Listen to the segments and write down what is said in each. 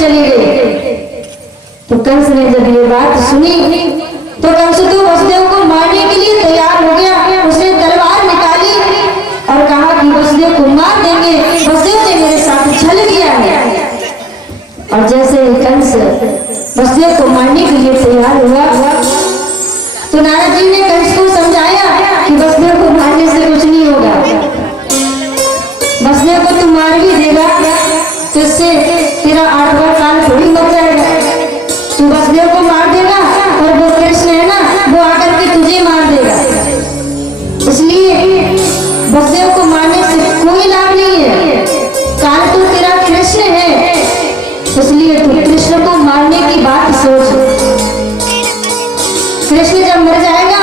चली गई। तो कंस ने जब ये बात सुनी तो कंस तो वसुदेव को मारने के लिए तैयार हो गया। उसने तलवार निकाली और कहा कि वसुदेव को मार देंगे, वसुदेव ने मेरे साथ छल किया है। और जैसे कंस वसुदेव को मारने के लिए तैयार हुआ तो नारद जी ने कंस को समझाया कि वसुदेव को मारने से कुछ नहीं होगा, वसुदेव को तू मार भी देगा तो इससे तेरा 8वां काल थोड़ी मर जाएगा। तू वसुदेव को मार देगा और वो कृष्ण है ना, वो आकर के तुझे मार देगा। इसलिए वसुदेव को मारने से कोई लाभ नहीं है, काल तो तेरा कृष्ण है, इसलिए तू कृष्ण को मारने की बात सोच। कृष्ण जब मर जाएगा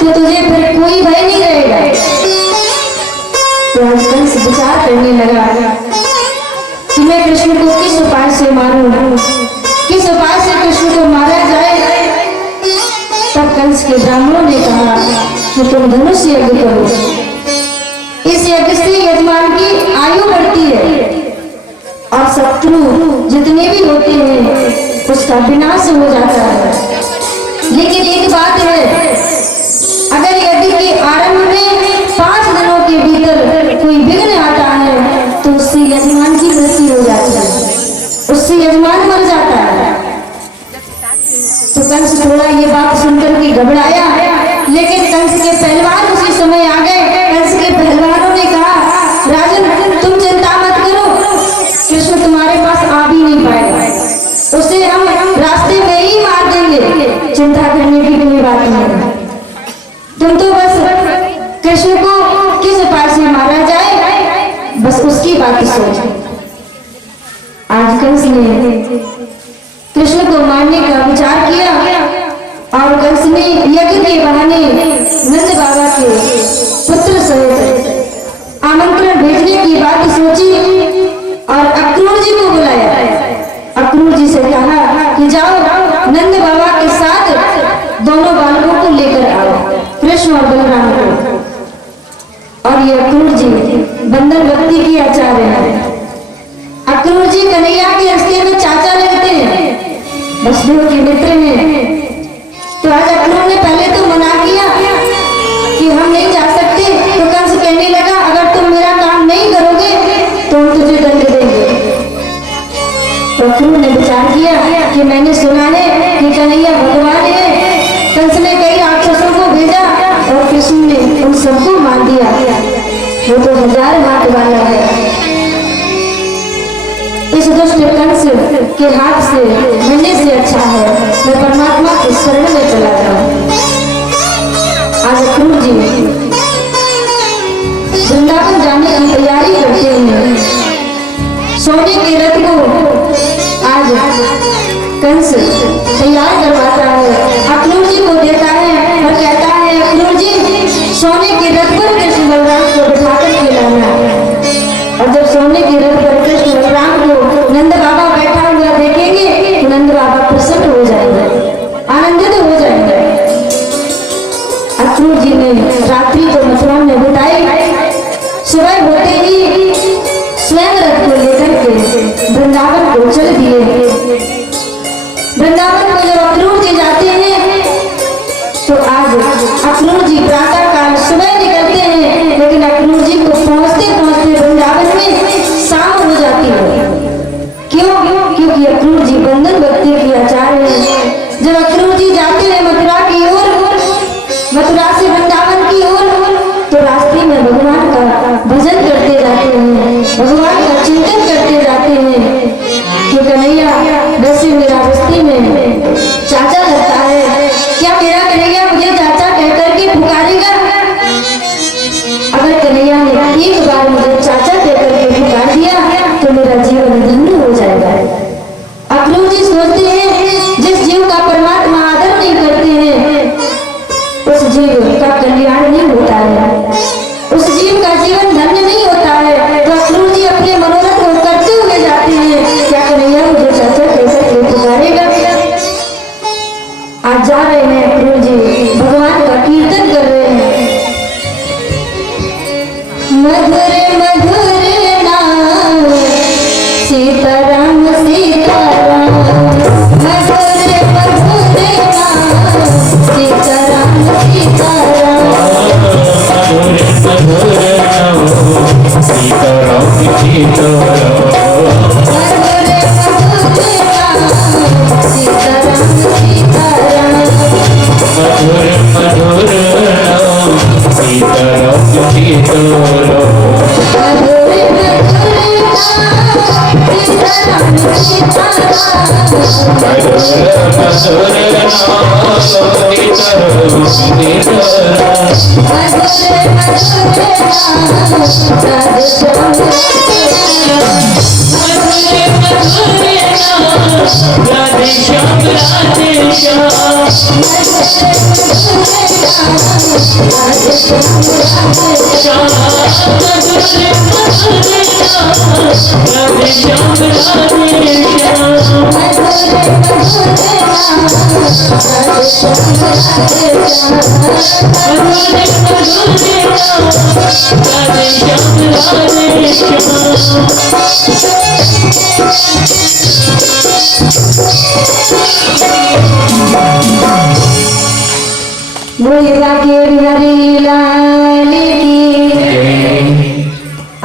तो तुझे फिर कोई भय नहीं रहेगा। तो आज कंस विचार करने लगा कि मैं कृष्ण को किस उपाय से मारूं, किस उपाय से कृष्ण को मारा जाए। तब कंस के ब्राह्मणों ने कहा कि तुम धनुष यज्ञ करो, इस यज्ञ से यजमान की आयु बढ़ती है और शत्रु जितने भी होते हैं उसका विनाश हो जाता है। लेकिन एक बात है, अगर यज्ञ के आरंभ में 5 दिनों के भीतर कोई विघ्न आता है तो उससे यजमान की मृत्यु हो जाती है, उससे यजमान मर जाता है। तो कंस थोड़ा ये बात सुनकर के घबराया, लेकिन कंस के पहलवान उसी समय आ गए। कंस के पहलवानों ने कहा, राजन तुम चिंता मत करो, कृष्ण तुम्हारे पास आ भी नहीं पाएगा, उसे हम रास्ते में ही मार देंगे, चिंता करने की कोई बात नहीं। तुम तो बस कृष्ण को किस उपाय से मारा जाए बस उसकी बात सोच। आज कंस ने कृष्ण को मारने का विचार किया और कंस ने यज्ञ के बहाने नंद बाबा के पुत्र सहित आमंत्रण भेजने की बात सोची और अक्रूर जी को बुलाया। अक्रूर जी से कहा कि जाओ नंद बाबा के साथ दोनों बालकों को लेकर आओ, कृष्ण और बलराम को। और ये अक्रूर जी बंदर भक्ति के आचार्य हैं। अक्रूर जी कन्हैया के रिश्ते में चाचा लगते हैं, वसुदेव के मित्र हैं। तो आज अक्रूर ने पहले तो मना किया कि हम नहीं जा सकते, तो कंस कहने लगा अगर तुम मेरा काम नहीं करोगे तो हम तुझे दंड देंगे। तो अक्रूर ने विचार किया कि मैंने सुना है कि कन्हैया भगवान है। कंस ने कई राक्षसों को भेजा और कृष्ण ने उन सबको मार दिया। वो तो 1000 हाथ वाला है। इस दुष्ट कंस के हाथ से मरने से अच्छा है मैं परमात्मा के शरण में चला जाऊं। आज अक्रूर जी वृंदावन जाने की तैयारी करते हैं। सोने के रथ को आज कंस तैयार करवाता है, अक्रूर जी को देता है और कहता है अक्रूर जी सोने के रथ पर कृष्ण बलराम को बिठा कर के लाना। और जब सोने के रथ पर कृष्ण बलराम को नंद बाबा बैठा हुआ देखेंगे तो नंद बाबा प्रसन्न हो जाएंगे, आनंदित हो जाएंगे। अक्रूर जी ने रात्रि को मथुरा में बिताई। सुबह होते ही स्वयं रथ को लेकर के वृंदावन को चल दिए। वृंदावन को जब अक्रूर जी जाते हैं तो आज अक्रूर जी प्रातः काल सुबह निकलते हैं, लेकिन अक्रूर जी को पहुंचते पहुंचते वृंदावन में शाम हो जाती है। क्यों? क्योंकि अक्रूर जी बंधन भक्ति के आचार्य हैं। जब अक्रूर जी जाते हैं मथुरा की ओर, मथुरा से वृंदावन की ओर, तो रास्ते में भगवान का भजन करते जाते हैं, भगवान का चिंतन करते जाते हैं कि कन्हैया वैसे मेरा बस्ती में चाचा लगता है, क्या मेरा कन्हैया मुझे चाचा कहकर के पुकारेगा? अगर कन्हैया ने एक बार मुझे चाचा कहकर के पुकार दिया तो मेरा जीवन धन्य हो जाएगा। अक्रूर जी सोचते हैं जिस जीव का परमात्मा आदर नहीं करते हैं उस जीव का कल्याण नहीं होता है, उस जीव का जीवन धन्य नहीं होता है। तो अक्रूर जी अपने मनोरथ को करते हुए जाते हैं, क्या कन्हैया मुझे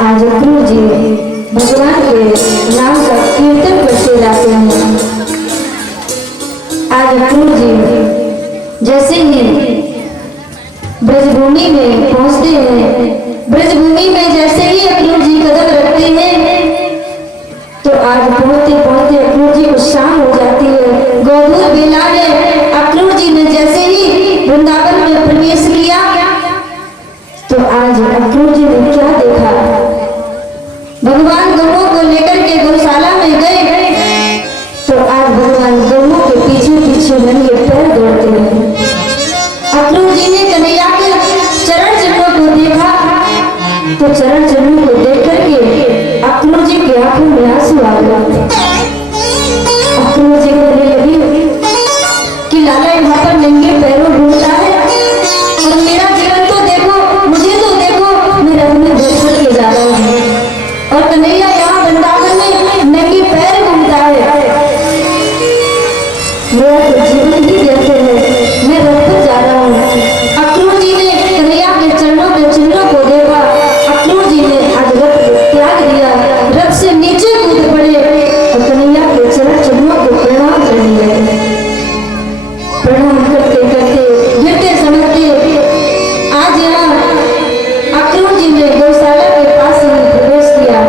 आज गुरु जी भगवान के नाम का कीर्तन करते जाते हैं। आज गुरु जी जैसे ही ब्रजभूमि में पहुंचते हैं, ब्रजभूमि में जैसे ही अक्रूर जी कदम रखते हैं तो आज पहुंचते पहुंचते अक्रूर जी को शाम हो जाती है। गोधूल बेला में अक्रूर जी ने जैसे ही वृंदावन में प्रवेश किया तो आज अक्रूर जी ने क्या देखा? भगवान गौओं को लेकर के गौशाला में गए तो आज भगवान गौओं के पीछे पीछे नंगे पैर दौड़ते हैं। अक्रूर जी ने कन्हैया के चरण चिन्हों को देखा तो चरण चिन्हों को देख करके अक्रूर जी की आंखों में आंसू आ गए। अक्रूर जी कहने लगी कि लाला यहाँ पर नंगे पैरों घूमता है और मेरा जीवन तो देखो, मुझे तो देखो, मेरा अपने बेसर के जा रहा है और कन्हैया यहाँ वृंदावन में नंगे पैर घूमता है। मेरा तो जीवन ही व्यर्थ है, मैं रथ पर जा रहा हूँ। अक्रूर जी ने कन्हैया के चरणों के चिन्हों को देखा। अक्रूर जी ने आज रथ त्याग दिया, रथ से नीचे कूद पड़े और कन्हैया के चरण चिन्हों को प्रणाम कर दिया। प्रणाम करते करते गिरते समझते आज यहाँ अक्रूर जी ने गौशाला के पास ही प्रवेश किया।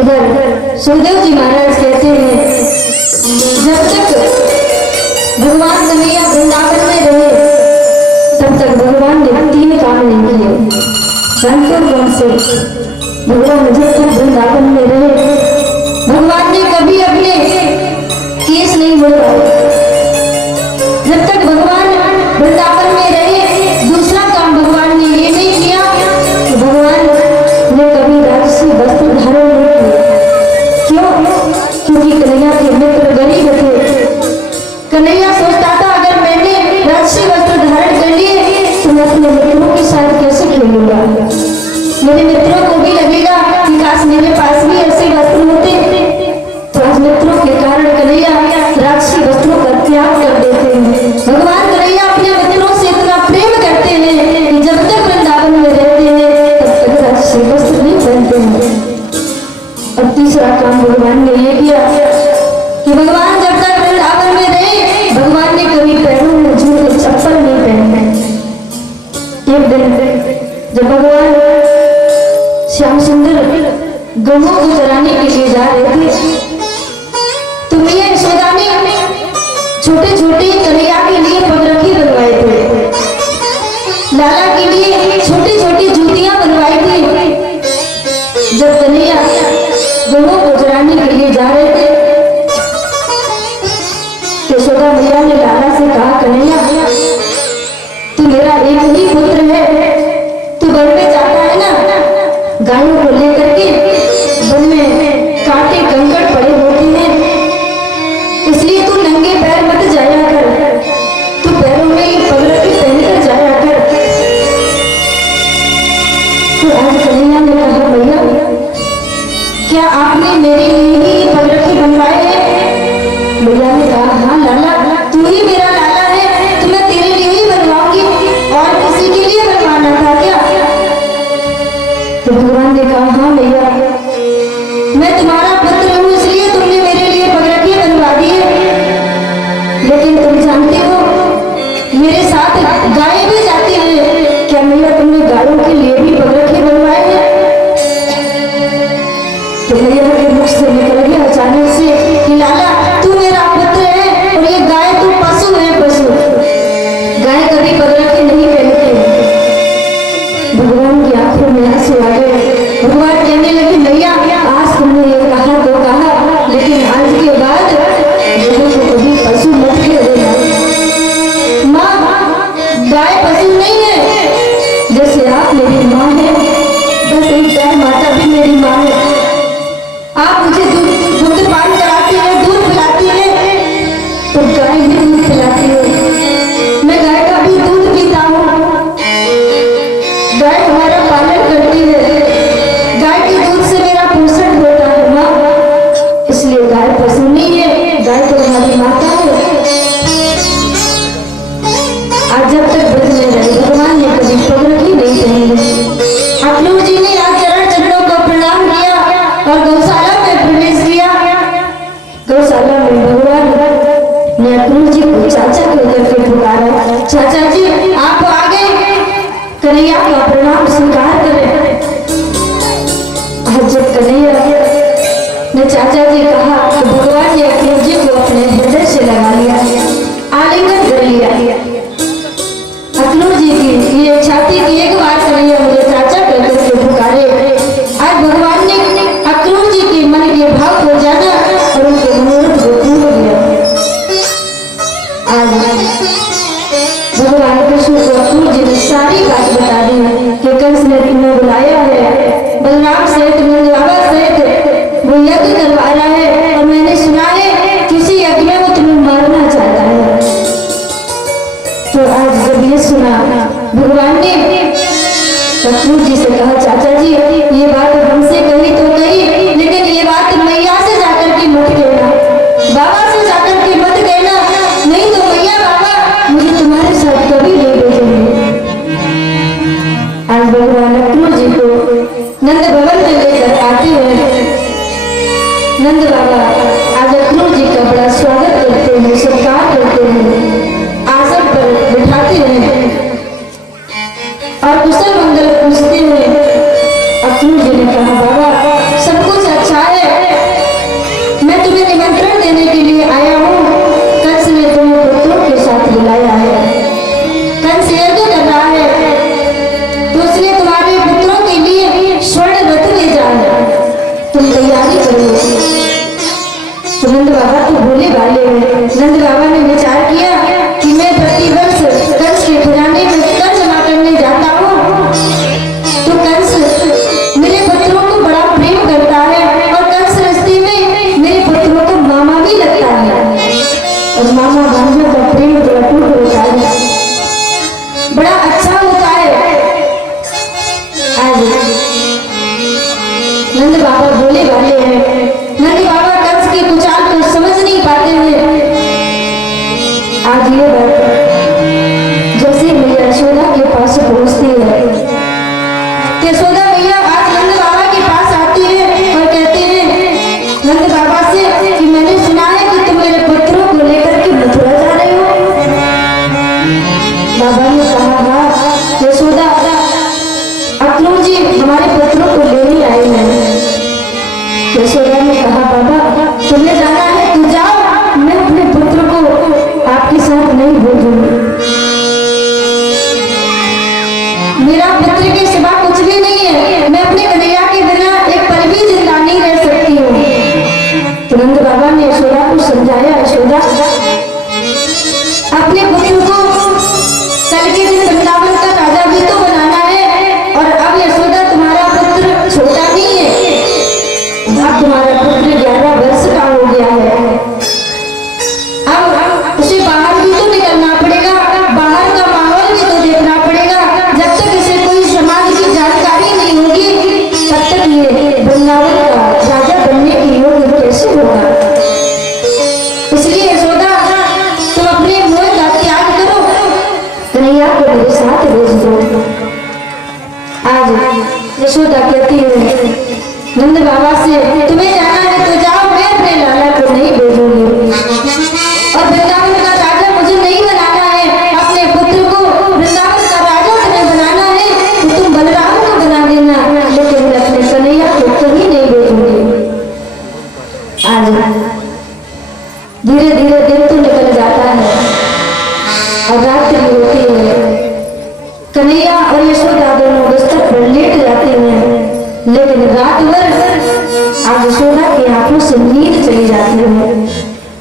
इधर सुखदेव जी महाराज कहते हैं जब तक भगवान कन्हैया वृंदावन में रहे तब तक भगवान ने 3 काम नहीं किए। जानते कौन से? भगवान जब तक वृंदावन में रहे भगवान ने कभी अपने केस नहीं बोला। जब तक भगवान वृंदावन में रहे दूसरा काम भगवान ने ये नहीं किया कि भगवान ने कभी राजसी वस्त्र धारण नहीं किया। क्यों? क्योंकि कन्हैया के मित्र गरीब थे। कन्हैया सोचता था अगर मैंने राजसी वस्त्र धारण कर लिए तो मैं अपने मित्रों के साथ कैसे खेलूंगा। मेरे मित्रों को भी लगेगा कि काश मेरे पास भी ऐसे वस्त्र होते। तो आज मित्रों के कारण कन्हैया राजसी वस्त्रों का त्याग कर देते हैं। भगवान कन्हैया अपने मित्रों से इतना प्रेम करते हैं कि जब तक वृंदावन में रहते हैं तब तक राजसी वस्त्र नहीं पहनते हैं। और तीसरा काम भगवान ने ये किया कि भगवान जब तक वृंदावन में रहे भगवान ने कभी पैरों में जूते चप्पल नहीं पहने। एक दिन जब भगवान श्याम सुंदर गौओं को चराने के लिए जा रहे थे तो मैया यशोदा ने छोटे छोटे कन्हैया के लिए पगरखी बनवाए थे, लाला के लिए छोटी छोटी जूतियां बनवाई थी। जब कन्हैया गौओं को चराने के लिए जा रहे थे यशोदा मैया ने लाला से कहा कन्हैया तू मेरा एक ही पुत्र है, तू वन में जाता है ना गायों को लेकर के वन में गौशाला में भगवान ने अक्रूर जी को चाचा के उधर के पुकारा, चाचा जी आप आ गए, कन्हैया का प्रणाम स्वीकार करें। आज जब कन्हैया ने चाचा जी कहा तो भगवान ने अक्रूर जी को अपने हृदय से लगा लिया, आलिंगन कर लिया। अक्रूर जी की ये इच्छा थी कि एक बार कन्हैया मुझे चाचा कहकर के पुकारे। आज भगवान ने अक्रूर जी के मन के भाव को जाना और उनके मनोरथ को पूर्ण किया। आज भगवान कृष्ण को अक्रूर जी ने सारी बात बता दी कि कंस ने तुम्हें बुलाया है, बलराम सहित नंद बाबा सहित वो यज्ञ करवा रहा है और मैंने सुना है किसी यज्ञ में वो तुम्हें मारना चाहता है। तो आज जब ये सुना भगवान ने अक्रूर जी से कहा, चाचा जी ये बात हमसे कही तो कही, लेकिन ये बात मैया से जाकर के मत कहना, बाबा से जाकर के मत कहना, नहीं तो मैया बाबा मुझे तुम्हारे साथ कभी नहीं भेजेंगे। आज भगवान अक्रूर जी को नंद भवन में लेकर आते हैं। नंद बाबा आज अक्रूर जी का बड़ा स्वागत करते हैं, सत्कार करते हैं, आसन पर बिठाते हैं और कुशल मंगल पूछते हैं। अक्रूर जी ने कहा, बाबा सब कुछ अच्छा है, मैं तुम्हें निमंत्रण देने के लिए आया हूँ। कंस ने तुम्हें पुत्रों के साथ बुलाया है, कंस यज्ञ कर रहा है तो उसने तुम्हारे पुत्रों के लिए स्वर्ण रथ भेजा है, तुम तैयारी करो। तो नंद बाबा तो भोले भाले हैं। नंद बाबा ने विचार किया कि मैं प्रतिवर्ष कंस के खजाने में कर जमा करने जाता हूँ, तो कंस मेरे पुत्रों को बड़ा प्रेम करता है और कंस रस्ते में मेरे पुत्रों को मामा भी लगता है और मामा भांजों का प्रेम बड़ा टूट होता है, बड़ा अच्छा होता है। आज नंद बाबा भोले भाले हैं। नंद बाबा कंस की कुचाल को समझ नहीं पाते हैं। आज ये बात जैसे मैया यशोदा के पास पहुंचती है, यशोदा मैया आज नंद बाबा के पास आती है और कहते हैं नंद बाबा से कि मैंने सुना है कि तुम मेरे पुत्रों को लेकर के मथुरा जा रहे हो। बाबा ने कहा, हाँ यशोदा, अक्रूर जी हमारे पुत्रों को लेने आए हैं। यशोदा ने कहा, बाबा तुम्हें जाना है तो जाओ, मैं अपने पुत्र को आपके साथ नहीं भेजूंगी। मेरा पुत्र के सिवा कुछ भी नहीं है, मैं अपने कन्हैया के बिना एक पल भी जिंदा नहीं रह सकती हूँ। तो नंद बाबा ने यशोदा को समझाया, यशोदा अपने पुत्र को कल के दिन वृंदावन का राजा भी तो बनाना है, और अब यशोदा तुम्हारा पुत्र छोटा नहीं है, अब तुम्हारा पुत्र 11 वर्ष का हो गया है, अब उसे बाहर भी तो निकलना पड़ेगा, बाहर का माहौल भी तो देखना पड़ेगा। जब तक इसे कोई समाज की जानकारी नहीं होगी तब तक ये वृंदावन का राजा बनने की योग्य कैसे होगा। इसलिए यशोदा तुम अपने मोह का त्याग करो, कन्हैया को मेरे साथ भेज दो। आज यशोदा कहती है नंद बाबा से, तुम्हें जाना है तो जाओ, मैं अपने लाला को नहीं भेजूंगी और वृंदावन का राजा मुझे नहीं बनाना है, अपने पुत्र को वृंदावन का राजा तुम्हें बनाना है तो तुम बलराम को बना देना, लेकिन मैं अपने कन्हैया को कहीं नहीं भेजूंगी। आज धीरे धीरे दिन तो निकल जाता है और रात्रि होती है। कन्हैया और यशोदा दोनों बिस्तर पर लेट जाते हैं, लेकिन रात भर आज यशोदा की आंखों से नींद चली जाती है,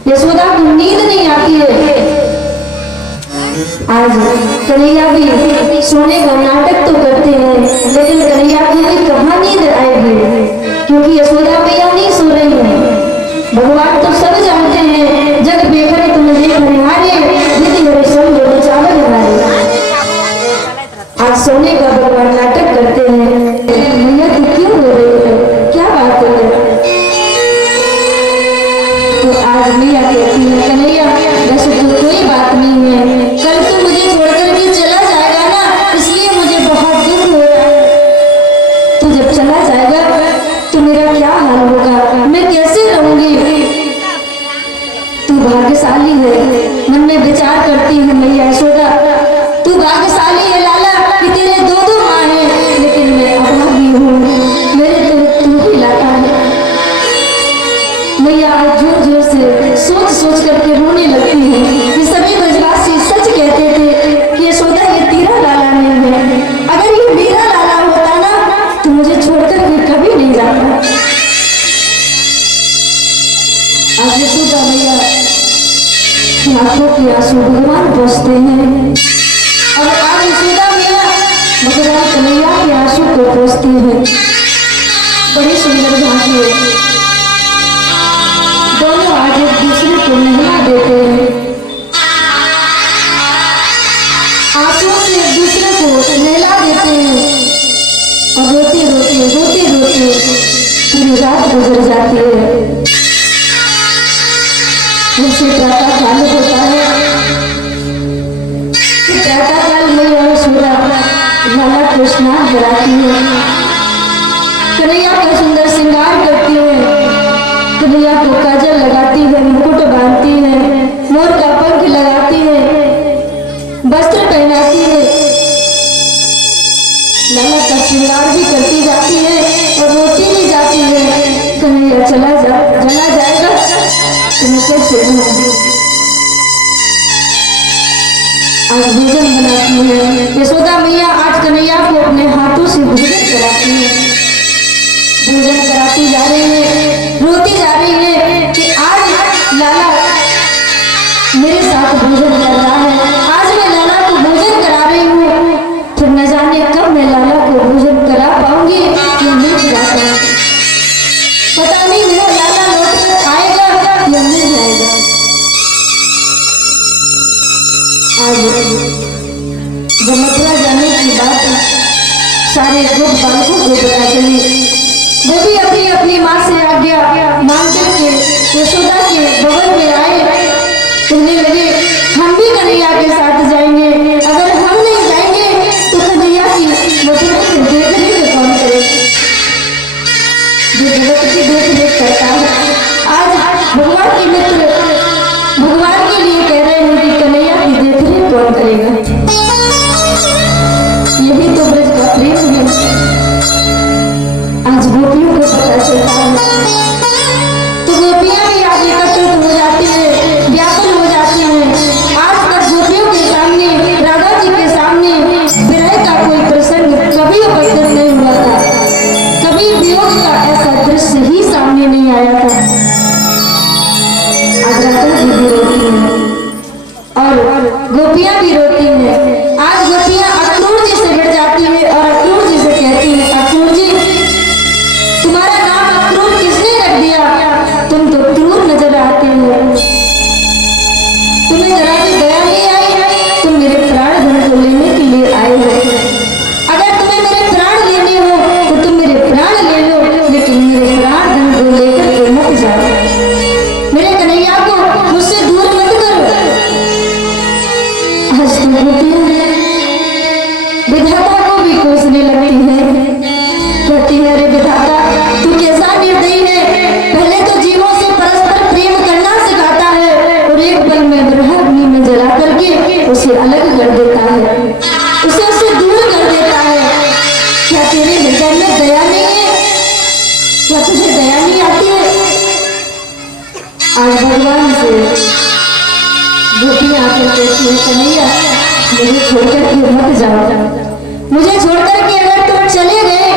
यशोदा को नींद नहीं आती है। आज कन्हैया भी सोने का नाटक तो करते हैं, लेकिन कन्हैया को भी कहाँ नींद आएगी, क्योंकि यशोदा मैया नहीं सो रही है। भगवान तो सब जानते हैं, जग बेखरे तुम देख हमारे दीदी मेरे समझो चावल हमारे। आज सोने का भगवान नाटक करते हैं, मैया तो क्यों हो रही है, क्या बात है। तो आज मैया कहती है, कन्हैया वैसे तो कोई बात नहीं है, कल तो मुझे छोड़ करके चला जाएगा ना, इसलिए मुझे बहुत दुख हो रहा है। तो जब चला जाएगा तो मेरा क्या हाल होगा, मैं कैसे रहूंगी। भाग्यशाली है। मन में विचार करती है मैया यशोदा, तू भाग्यशाली है लाला कि तेरे दो दो माँ हैं, लेकिन मैं अभागी हूँ, मेरे तो तू ही लाला है। मैया आज जोर जोर से सोच सोच करके रोने लगती है कि सभी ब्रजवासी सच कहते थे कि यशोदा ये तेरा लाला नहीं है, अगर ये मेरा लाला होता ना तो मुझे छोड़कर भी कभी नहीं जाता। आज यशोदा मैया आंखों के आंसू भगवान पोंछते हैं और आज यशोदा मैया भगवान कन्हैया के आंसू को पोंछती है। बड़ी सुंदर झांकी है, दोनों आज एक दूसरे को नहला देते हैं, आंसुओं से एक दूसरे को नहला देते हैं और रोते रोते पूरी रात गुजर जाती है। उनसे प्रातः काल होता है कि प्रातः काल मैया यशोदा लाला को स्नान कराती है, कन्हैया का सुंदर श्रृंगार करती है, कन्हैया को काजल लगाती है, मुकुट बांधती है, मोर का पंख लगाती है, वस्त्र पहनाती है, लाला का श्रृंगार भी करती जाती है और रोती भी जाती है। कन्हैया चला जाएगा तो मैं कैसे बनाऊंगी। आज भोजन बनाती है यशोदा मैया, आज कन्हैया को अपने हाथों से भोजन कराती है, भोजन कराती जा रही है, रोती जा रही है कि आज लाला मेरे साथ भोजन कर रहा है, आज मैं लाला को भोजन करा रही हूँ, फिर न जाने कब मैं लाला को भोजन करा पाऊंगी या मिल जाता, पता नहीं मेरा लाला लौट कर आएगा या मिल जाएगा। आज जब मथुरा जाने की बात सारे गोप बालकों को पता चली, वो भी अपनी अपनी माँ से आज्ञा मांग करके यशोदा के भवन में आए, कहने लगे हम भी कन्हैया के साथ जाएंगे, अगर हम नहीं जाएंगे तो कन्हैया की मथुरा की देखरेख कौन करेगा, जो जगत की देखरेख करता है। आज भगवान के मित्र भगवान के लिए कह रहे हैं कि कन्हैया की देखरेख कौन करेगा। यही तो ब्रज का प्रेम है। आज गोपियों को पता चलता है तो गोपियां भी आज एकत्रित हो जाती है, व्याकुल हो जाती हैं। आज तक गोपियों के सामने, राधा जी के सामने विरह का कोई प्रसंग कभी उपस्थित नहीं हुआ था, कभी वियोग का ऐसा दृश्य ही सामने नहीं आया था। आज राधा जी भी रोती है और गोपियां भी रोती हैं। आज गोपियां अक्रूर जी से भिड़ जाती है और अक्रूर जी से कहती है, अक्रूर जी तुम्हारा नाम अक्रूर किसने रख दिया, तुम तो क्रूर नजर आते हो, तुम्हें जरा भी दया नहीं आई, तुम मेरे प्राण धन को लेने के लिए आए हो, अगर तुम्हें मेरे प्राण लेने हो तो तुम मेरे प्राण ले लो, लेकिन मेरे प्राण धन को लेकर के मत जाओ, मेरे कन्हैया को मुझसे दूर मत करो। आज तो गोपियां विधाता को भी कोसने लगती है, कहती है अरे विधाता तू कैसा निर्दयी है, पहले तो जीवों से परस्पर प्रेम करना सिखाता है और एक पल में ब्रह्माग्नि में जला करके उसे अलग कर देता है, उसे दूर कर देता है। क्या तेरे हृदय में दया नहीं है, क्या तुझे दया नहीं आती है। आज भगवान से गोपियां आकर कहती है कन्हैया मुझे छोड़कर के मत जाओ, मुझे छोड़कर के अगर तुम चले गए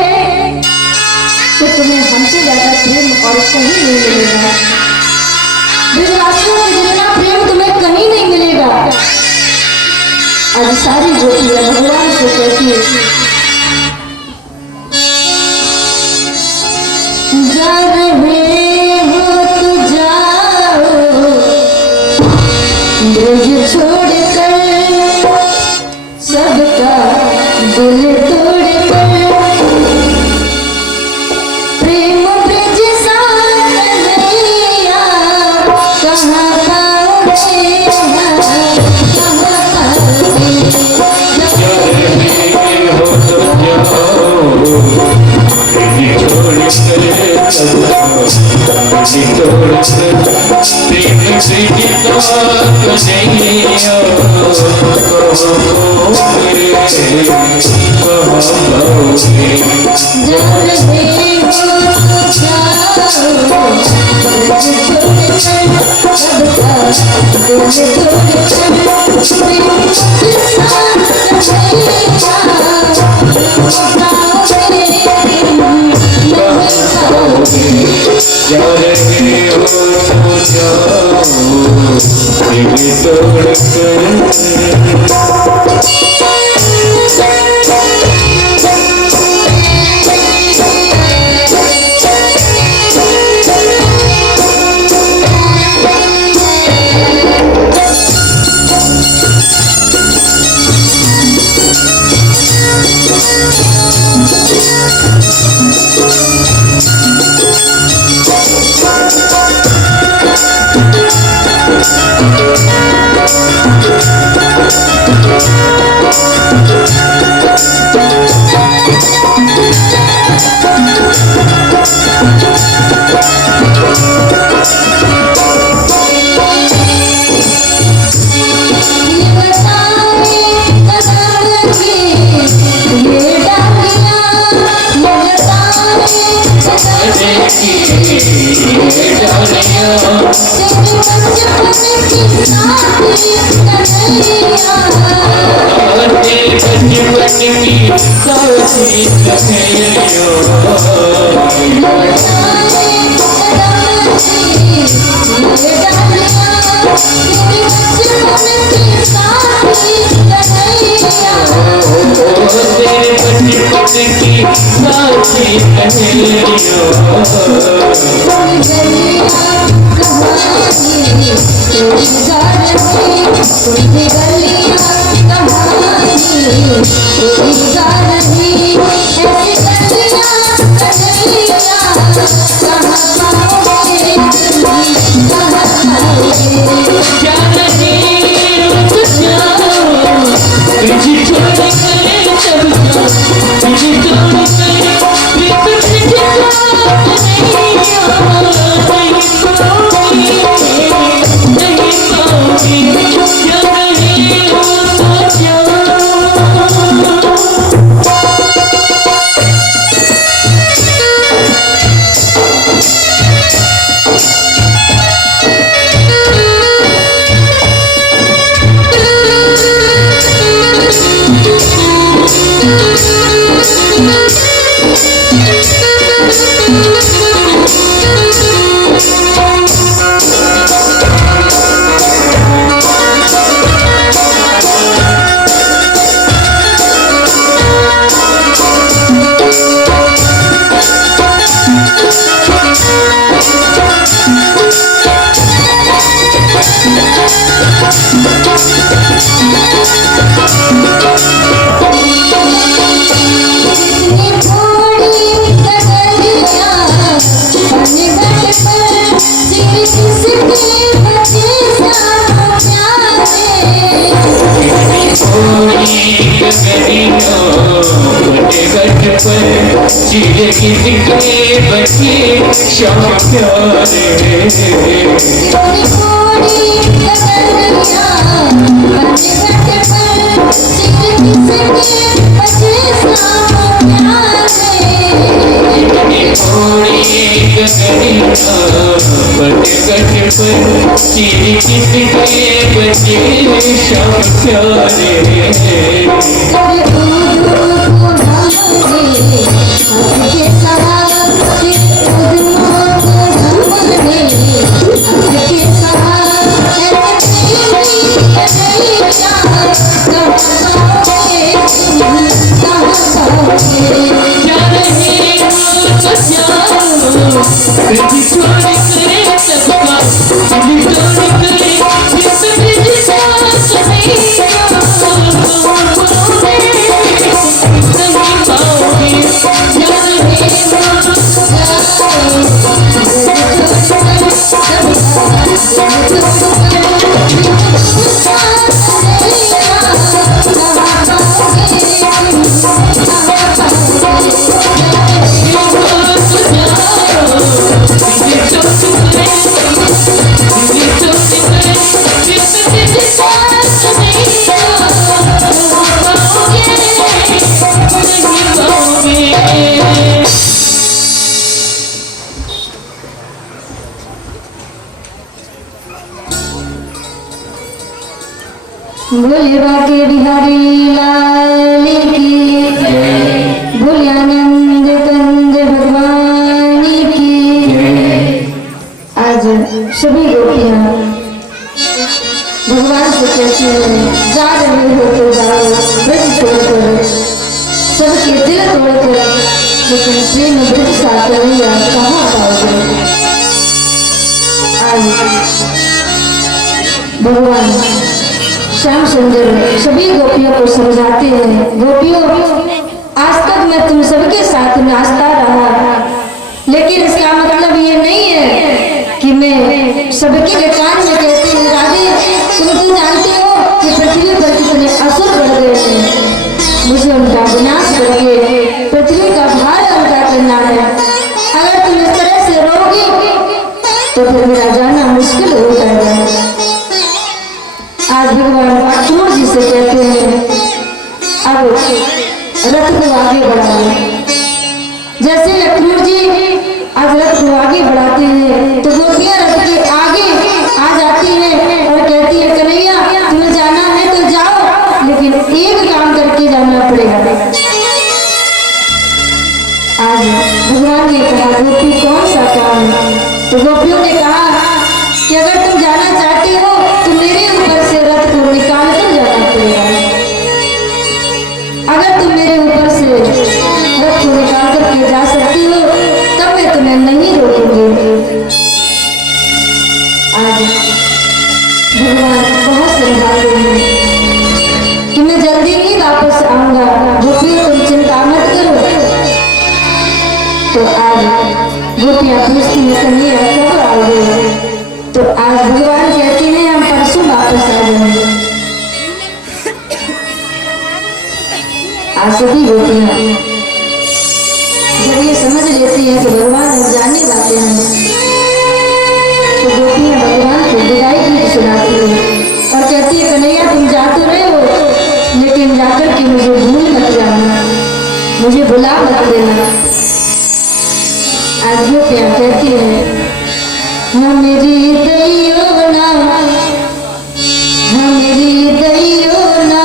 तो तुम्हें हमसे ज्यादा प्रेम और कहीं नहीं मिलेगा, ब्रजवासियों में जितना प्रेम तुम्हें कहीं नहीं मिलेगा। आज सारी गोपियां भगवान से कहती है जा रहे हो तो जाओ, ब्रज छोड़कर सबका दिल तोड़कर, प्रेम ब्रज सा कन्हैया कहाँ पाओगे, प्रेम कन्हैया बोले बाके बिहारी लाल की, बोले आनंद कंद भगवान की। आज सभी गोपियां भगवान से कहती हैं, जा रहे हो तो जाओ ब्रज छोड़कर, सबके दिल तोड़कर, लेकिन प्रेम ब्रज सा कन्हैया कहाँ पाओगे। आज भगवान श्याम सुंदर सभी गोपियों को समझाते हैं, गोपियों आज तक मैं तुम सबके साथ नाचता रहा, लेकिन इसका मतलब ये नहीं है कि मैं सबके के कान में कहती हूँ राधे तुम तो जानते हो कि पृथ्वी पर कितने असुर बढ़ गए हैं, मुझे उनका विनाश करके पृथ्वी का भार हल्का करना है। अगर तुम इस तरह से रहोगे तो फिर मेरा जाना मुश्किल हो जाएगा। आज भगवान लक्ष्मण जी से कहते हैं, अब रथ को आगे बढ़ाओ। जैसे लक्ष्मण जी आज रथ को आगे बढ़ाते हैं तो गोपियां रथ के आगे आ जाती हैं और कहती है कन्हैया तुम्हें जाना है तो जाओ, लेकिन एक काम करके जाना पड़ेगा। आज भगवान ने कहा गोपी कौन सा काम, तो गोपियों ने कहा कि अगर तुम जाना चाहती हो तो मेरे ऊपर से रथ को निकाल कर जाना पड़ेगा। अगर तुम मेरे ऊपर से रथ को निकाल कर के जा सकती हो तब मैं तुम्हें नहीं रोकूंगी। आज भगवान बहुत समझाते हैं कि मैं जल्दी ही वापस आऊंगा, गोपियों तुम चिंता मत करो। तो आज गोपियां पूछती हैं कन्हैया कब आओगे, तो आज भगवान कहते हैं हम परसों वापस आ जाएंगे। आज सभी गोपियां जब ये समझ लेती हैं कि भगवान हम जाने वाले हैं तो गोपियां भगवान को विदाई की सुनाती है और कहती है कन्हैया तुम जा तो रहे हो, लेकिन जाकर के मुझे भूल मत जाना, मुझे भुला मत देना। आज गोपियां कहती है मेरी दैयो ना, मेरी दैयो ना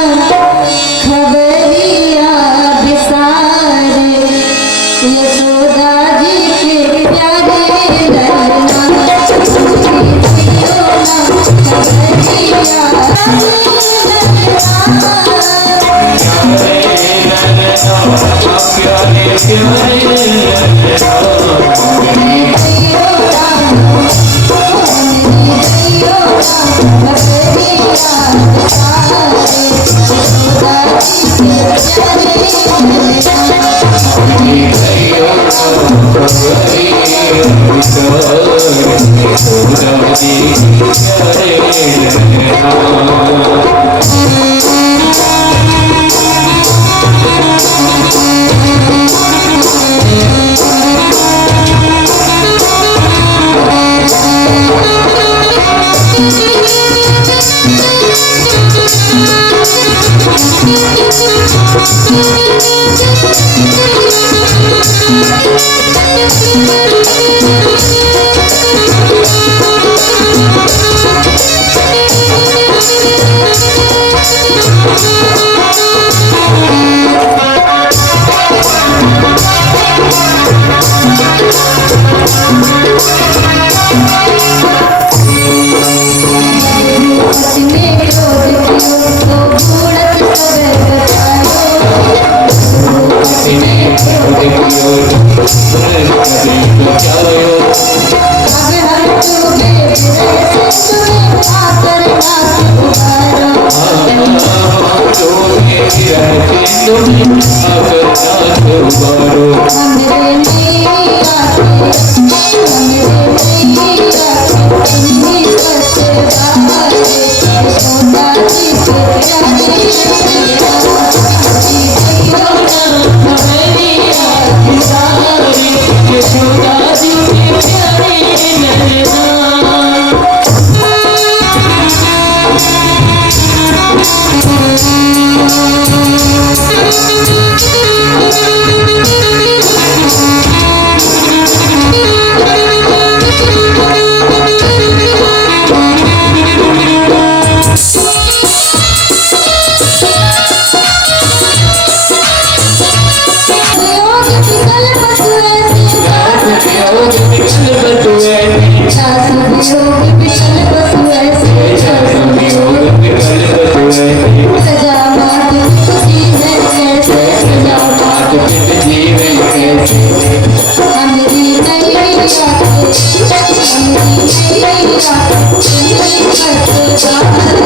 खबरिया बिसारे, यशोदा जी के प्यारे ललना, मेरी दैयो ना खबरिया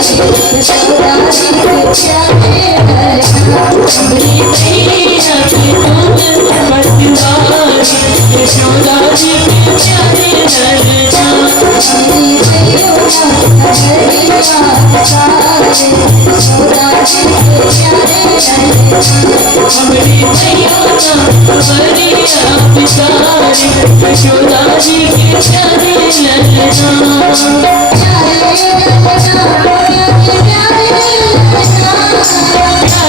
यशोदा जी के प्यारे ललना मेरी मैया की दूध पतवारी यशोदा जी के प्यारे ललना मेरी मैया हरिया सारे यशोदा जी के प्यारे ललना मेरी मैया हरिया पिसारी यशोदा जी के प्यारे ललना प्यारे ललना प्यारे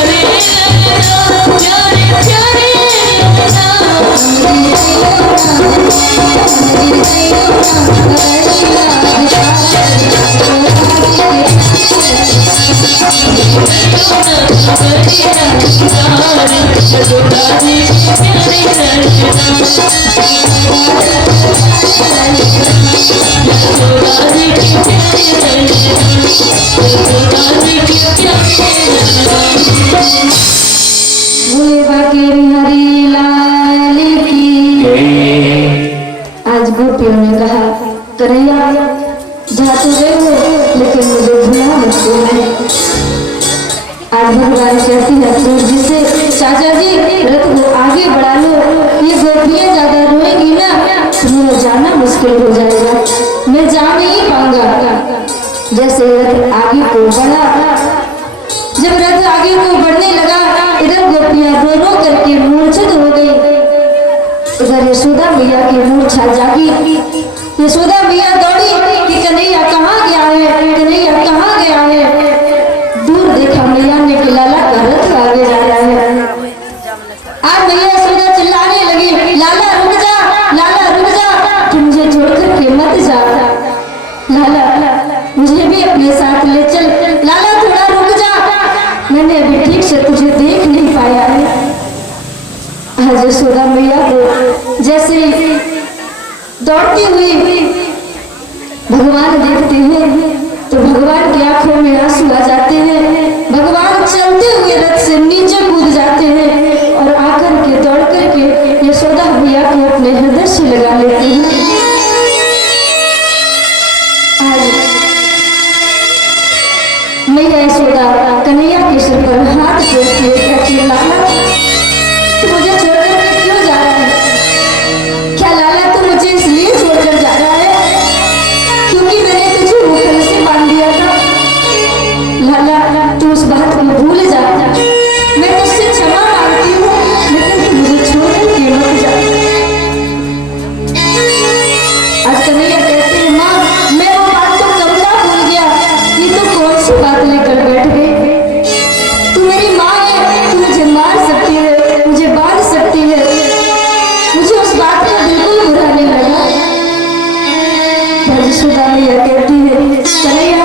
प्यारे ललना प्यारे ललना प्यारे प्यारे ललना बोले बाकी बिहारी लाल की। आज गोपियों ने कहा कन्हैया जाते गए हो लेकिन मुझे भुला मत देना। आज भगवान कहती है सूरज जी से चाचा जी रथ को आगे बढ़ा लो, ये गोपियां ज्यादा रोएंगी ना तो मेरा जाना मुश्किल हो जाएगा, मैं जा नहीं पाऊंगा। जैसे रथ आगे को बढ़ा, जब रथ आगे को बढ़ने लगा इधर गोपियां रो रो करके मूर्छित हो गई। इधर यशोदा मैया की मूर्छा जागी। यशोदा मैया दौड़ी कि कन्हैया कहाँ गया है, कन्हैया कहाँ गया है। दूर देखा मैया ने कि लाला का रथ आगे जा रहा है। आज मैया यशोदा चिल्लाने लगी, लाला रुक जा, लाला रुक जा, तू मुझे छोड़कर के मत जा, लाला मुझे भी अपने साथ ले चल, लाला थोड़ा रुक जा, मैंने अभी ठीक से तुझे देख नहीं पाया है। आज यशोदा मैया को जैसे ही दौड़ती हुई भगवान देखते हैं तो भगवान की आंखों में आंसू आ जाते हैं। भगवान चलते हुए रथ से नीचे कूद जाते हैं और आकर के दौड़ करके यशोदा मैया को अपने हृदय से लगा लेते हैं। आज मैया यशोदा कन्हैया के सिर पर हाथ फेर के कहती है, लाला तू मुझे छोड़कर के क्यों जा रहा है? क्या लाला तू मुझे इसलिए छोड़कर जा रहा है क्योंकि मैंने तुझे ऊपर से बांध दिया था? लाला तू उस बात को भूल जा, मैं तुझसे क्षमा मांगती हूँ लेकिन तू मुझे छोड़कर के मत जा। आज कन्हैया कहते हैं, माँ मैं वो बात तो कब का भूल गया, ये तो कौन सी बात लेकर बैठ गई? तू मेरी माँ है, तू मुझे मार सकती है, मुझे बांध सकती है, मुझे उस बात का बिल्कुल बुरा नहीं लगा। यशोदा मैया कहती है, कन्हैया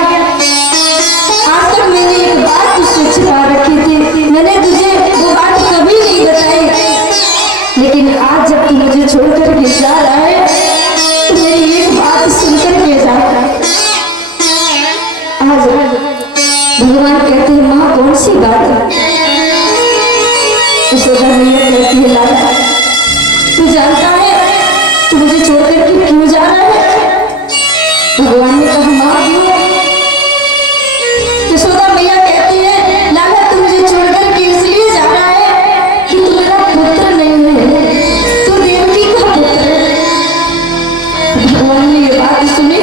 आज तक मैंने एक बात तुझसे छिपा रखी थी, मैंने तुझे वो बात कभी नहीं बताई, लेकिन आज जब तू मुझे छोड़कर के जा रहा है तो मेरी एक बात सुनकर के जा। आज भगवान कहते हैं, माँ कौन सी बात है? यशोदा मैया कहती है, लाला तू जानता है तू मुझे छोड़कर के क्यों जा रहा है? भगवान ने कहा, माँ क्यों? यशोदा मैया कहती है, लाला तू मुझे छोड़कर के इसलिए जा रहा है कि तू मेरा पुत्र नहीं है, तू देवकी का पुत्र है। भगवान ने ये बात सुनी,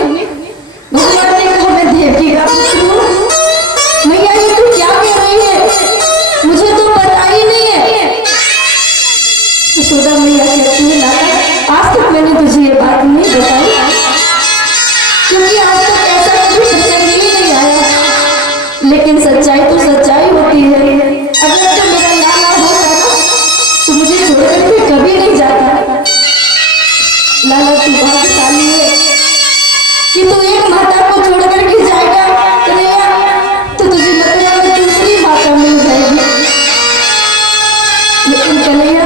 भगवान ने कहा, मैं देवकी का पुत्र हूँ? मैया ये तू क्या कह रही है, मुझे तो पता ही नहीं है। यशोदा मैया कहती है, लाला आज तक मैंने तुझे ये बात नहीं बताई क्योंकि आज तक ऐसा कभी प्रसंग ही नहीं आया, लेकिन सच्चाई तो सच्चाई होती है। अगर तो मेरा लाला होता ना तो मुझे छोड़कर के कभी नहीं जाता। लाला तू भाग्यशाली है कि तू एक माता को छोड़कर के जाएगा, कन्हैया तो तुझे मथुरा में दूसरी माता मिल जाएगी। लेकिन कन्हैया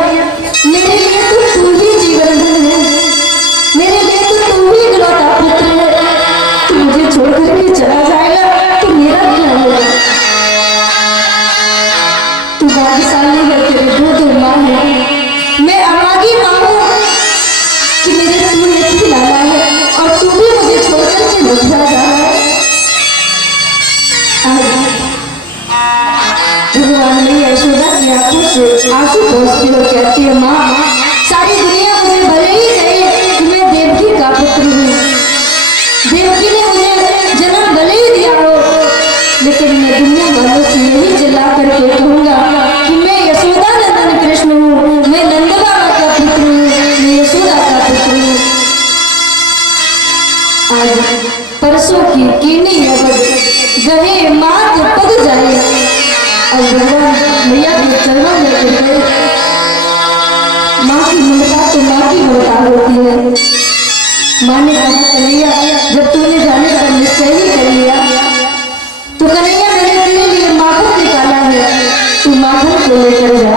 मेरे लिए तो तू ही जीवन है, मेरे लिए तो तू ही इकलौता पुत्र है। तू मुझे छोड़कर के चला जाएगा तो मेरा क्या होगा? तू भाग्यशाली है, तेरे दो माँ है, मैं अभागी माँ हूँ कि मेरे तू एक ही लाला है और तू भी मुझे छोड़कर के मथुरा जा रहा है। की आंखों से आंसू पोंछती हुई कहती है, माँ सारी दुनिया मुझे भले ही कहे कि मैं देवकी का पुत्र हूँ, देवकी ने मुझे जन्म भले ही दिया हो, लेकिन मैं दुनिया वालों से यही चिल्ला करके कहूँगा कि मैं यशोदा नंदन कृष्ण हूँ, मैं नंद बाबा का पुत्र हूँ, मैं यशोदा का पुत्र हूँ। आज परसों की कीनी नगद गहे मात पद जाए, और भगवान मैया के चरणों में गिर गए। माँ की ममता तो माँ की ममता होती है। माँ ने कहा, कन्हैया जब तूने जाने का निश्चय ही कर लिया तो कन्हैया मैंने तेरे लिए माखन निकाला है, तू माखन को लेकर जा,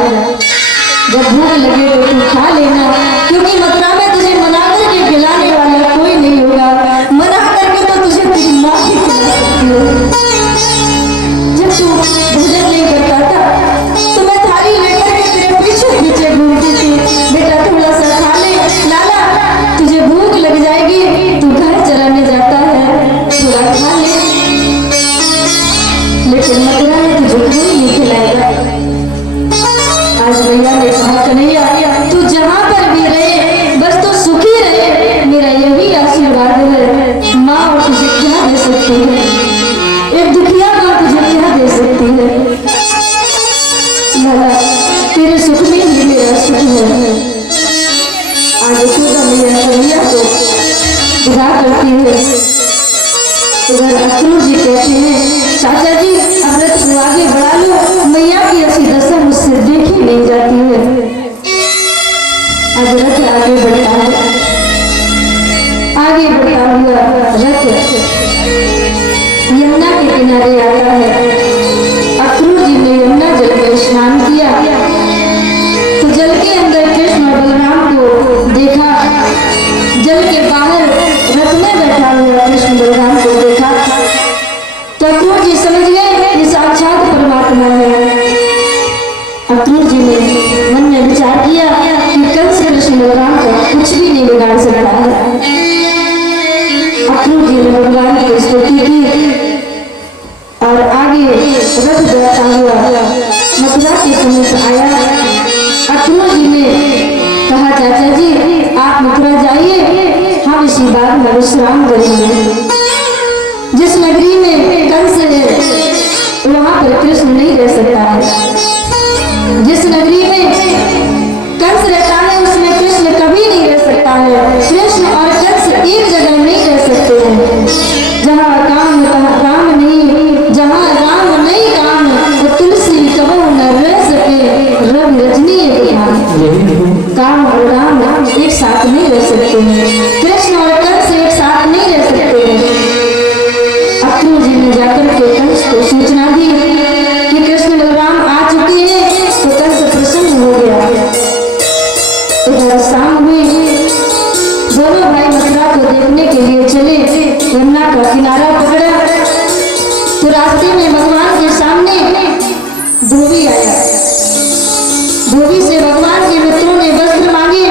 जब भूख लगे तो तू खा लेना, क्योंकि मथुरा में तुझे मना करके खिलाने वाला कोई नहीं होगा, मना करके तो तुझे तेरी माँ ही खिला सकती है। जब तू भोजन नहीं करता था तो मैं थाली लेकर के तेरे पीछे पीछे घूमती थी, बेटा थोड़ा सा खा ले, लाला तुझे भूख लग जाएगी, तू घर चराने जाता है, थोड़ा खा ले, लेकिन मथुरा में तुझे कोई नहीं खिलाएगा। आज भैया ने कहा, कन्हैया तू जहाँ पर भी रहे बस तो सुखी रहे, मेरा यही आशीर्वाद है। माँ और तुझे क्या दे सकती है, एक दुखिया माँ तुझे क्या दे सकती है, लाला तेरे सुख में ही मेरा सुख है। आज यशोदा मैया कन्हैया को विदा करती है। उधर अक्रूर जी कहते हैं, चाचा जी अब रथ को आगे बढ़ा लो, मैया की ऐसी दशा मुझसे देखी नहीं जाती है। आज रथ आगे बढ़ता है, आगे बढ़ता हुआ रथ यमुना के किनारे आता है। अक्रूर जी ने यमुना जल में स्नान किया तो जल के अंदर कृष्ण और बलराम को देखा, जल के बाहर रथ में बैठा हुआ कृष्ण बलराम को देखा तो अक्रूर जी समझ गए ये साक्षात परमात्मा है। अक्रूर जी ने मन में विचार किया कि कंस कृष्ण बलराम को कुछ भी नहीं बिगाड़ सकता है। अक्रूर जी ने भगवान की स्तुति की और आगे रथ दौड़ता हुआ मथुरा के समीप आया। अक्रूर जी ने कहा, चाचा जी आप मथुरा जाइए, हम इसी बाग में विश्राम करेंगे। जिस नगरी में कंस है वहां पर कृष्ण नहीं रह सकता है, जिस नगरी में कंस रहता है उसमें कृष्ण कभी नहीं रह सकता है। कृष्ण और कंस एक जगह नहीं रह सकते हैं। जहाँ काम तहाँ राम नहीं, जहाँ राम नहीं काम, तो तुलसी कबो न रह सके, रवि रजनी काम और राम एक साथ नहीं रह सकते हैं, कृष्ण और कंस एक साथ नहीं रह सकते हैं। अक्रूर जी ने जाकर के कंस को सूचना दी कि कृष्ण बलराम आ चुके हैं, तो कंस प्रसन्न हो गया। इधर शाम हुई, दोनों भाई मथुरा को देखने के लिए चले, यमुना का किनारा पकड़ा तो रास्ते में भगवान के सामने धोबी आया। धोबी से भगवान के मित्रों ने वस्त्र मांगे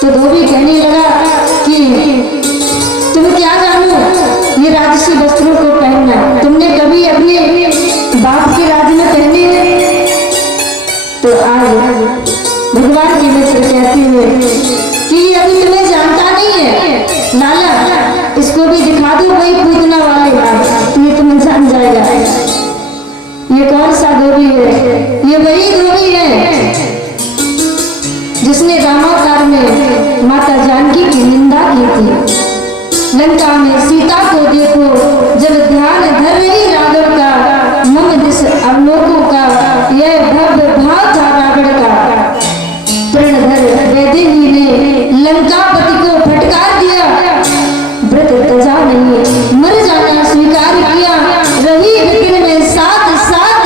तो धोबी कहने लगा कि तुम क्या जानो ये राजसी वस्त्रों को पहनना, तुमने कभी अपने बाप के राज में पहने हैं? तो आज भगवान के मित्र कहते हैं कि अभी तुम्हें जानता नहीं है, लाला इसको भी दिखा दो, वही पूतना वाले ये तुम्हें जान जाएगा। ये कौन सा धोबी है? ये वही धोबी है जिसने रामावतार में माता जानकी की निंदा की थी। लंका में सीता को देखो, जब ध्यान धर रही रावण का, मम दिस अवलोकों का, यह भव्य भाव था रावण का। तृणधर वैदेही ने लंकापति को फटकार दिया, व्रत तजा नहीं, मर जाना स्वीकार किया, रही विपिन में साथ साथ,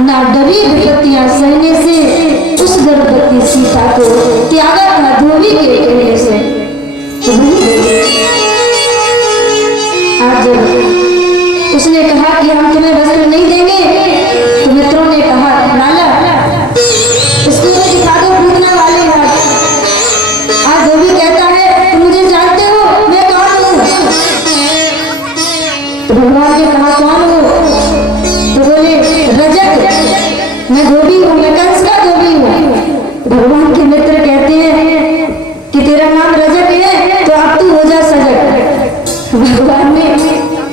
ना डरी विपत्तियां सहने से, उस गर्भवती सीता को त्यागा था धोबी के कहने से। आज उसने कहा कि हम तुम्हें वस्त्र नहीं देंगे, तो मित्रों ने कहा, लाला इसको भी दिखा दो पूतना वाले हाथ। आज धोबी कहता है, तुम मुझे जानते हो मैं कौन हूँ? तो भगवान ने कहा, कौन हो? तो बोले, रजत मैं धोबी हूँ, मैं कंस का धोबी हूँ। भगवान के मित्र कहते हैं कि तेरा नाम रजक है तो अब तू हो जा सजग। भगवान ने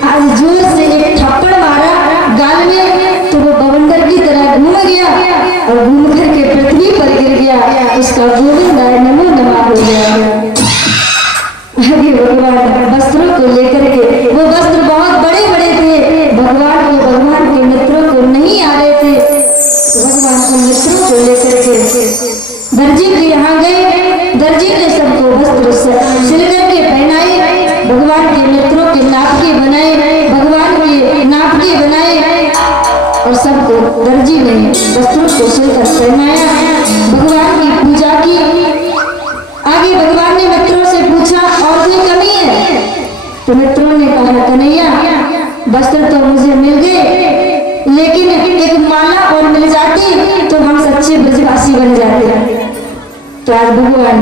आज जोर से एक थप्पड़ मारा गाल में, तो वो बवंडर की तरह घूम गया और घूम करके पृथ्वी पर गिर गया। उसका गोविंदाय नमो नमः हो गया। आगे भगवान वस्त्रों को लेकर के, वो वस्त्र बहुत बड़े बड़े थे, भगवान के मित्रों को नहीं आ रहे थे, तो भगवान के मित्रों को लेकर के दर्जी के यहाँ गए। दर्जी ने सबको वस्त्र सिल करके पहनाए, भगवान के मित्रों के नाप के बनाए, भगवान के नाप के बनाए और सबको दर्जी ने वस्त्रों को सिलकर पहनाया। भगवान की पूजा की। आगे भगवान ने मित्रों से पूछा और कोई कमी है? तो मित्रों ने कहा कन्हैया वस्त्र तो मुझे मिल गए, लेकिन एक माला और मिल जाती तो हम सच्चे ब्रजवासी बन जाते। तो आज भगवान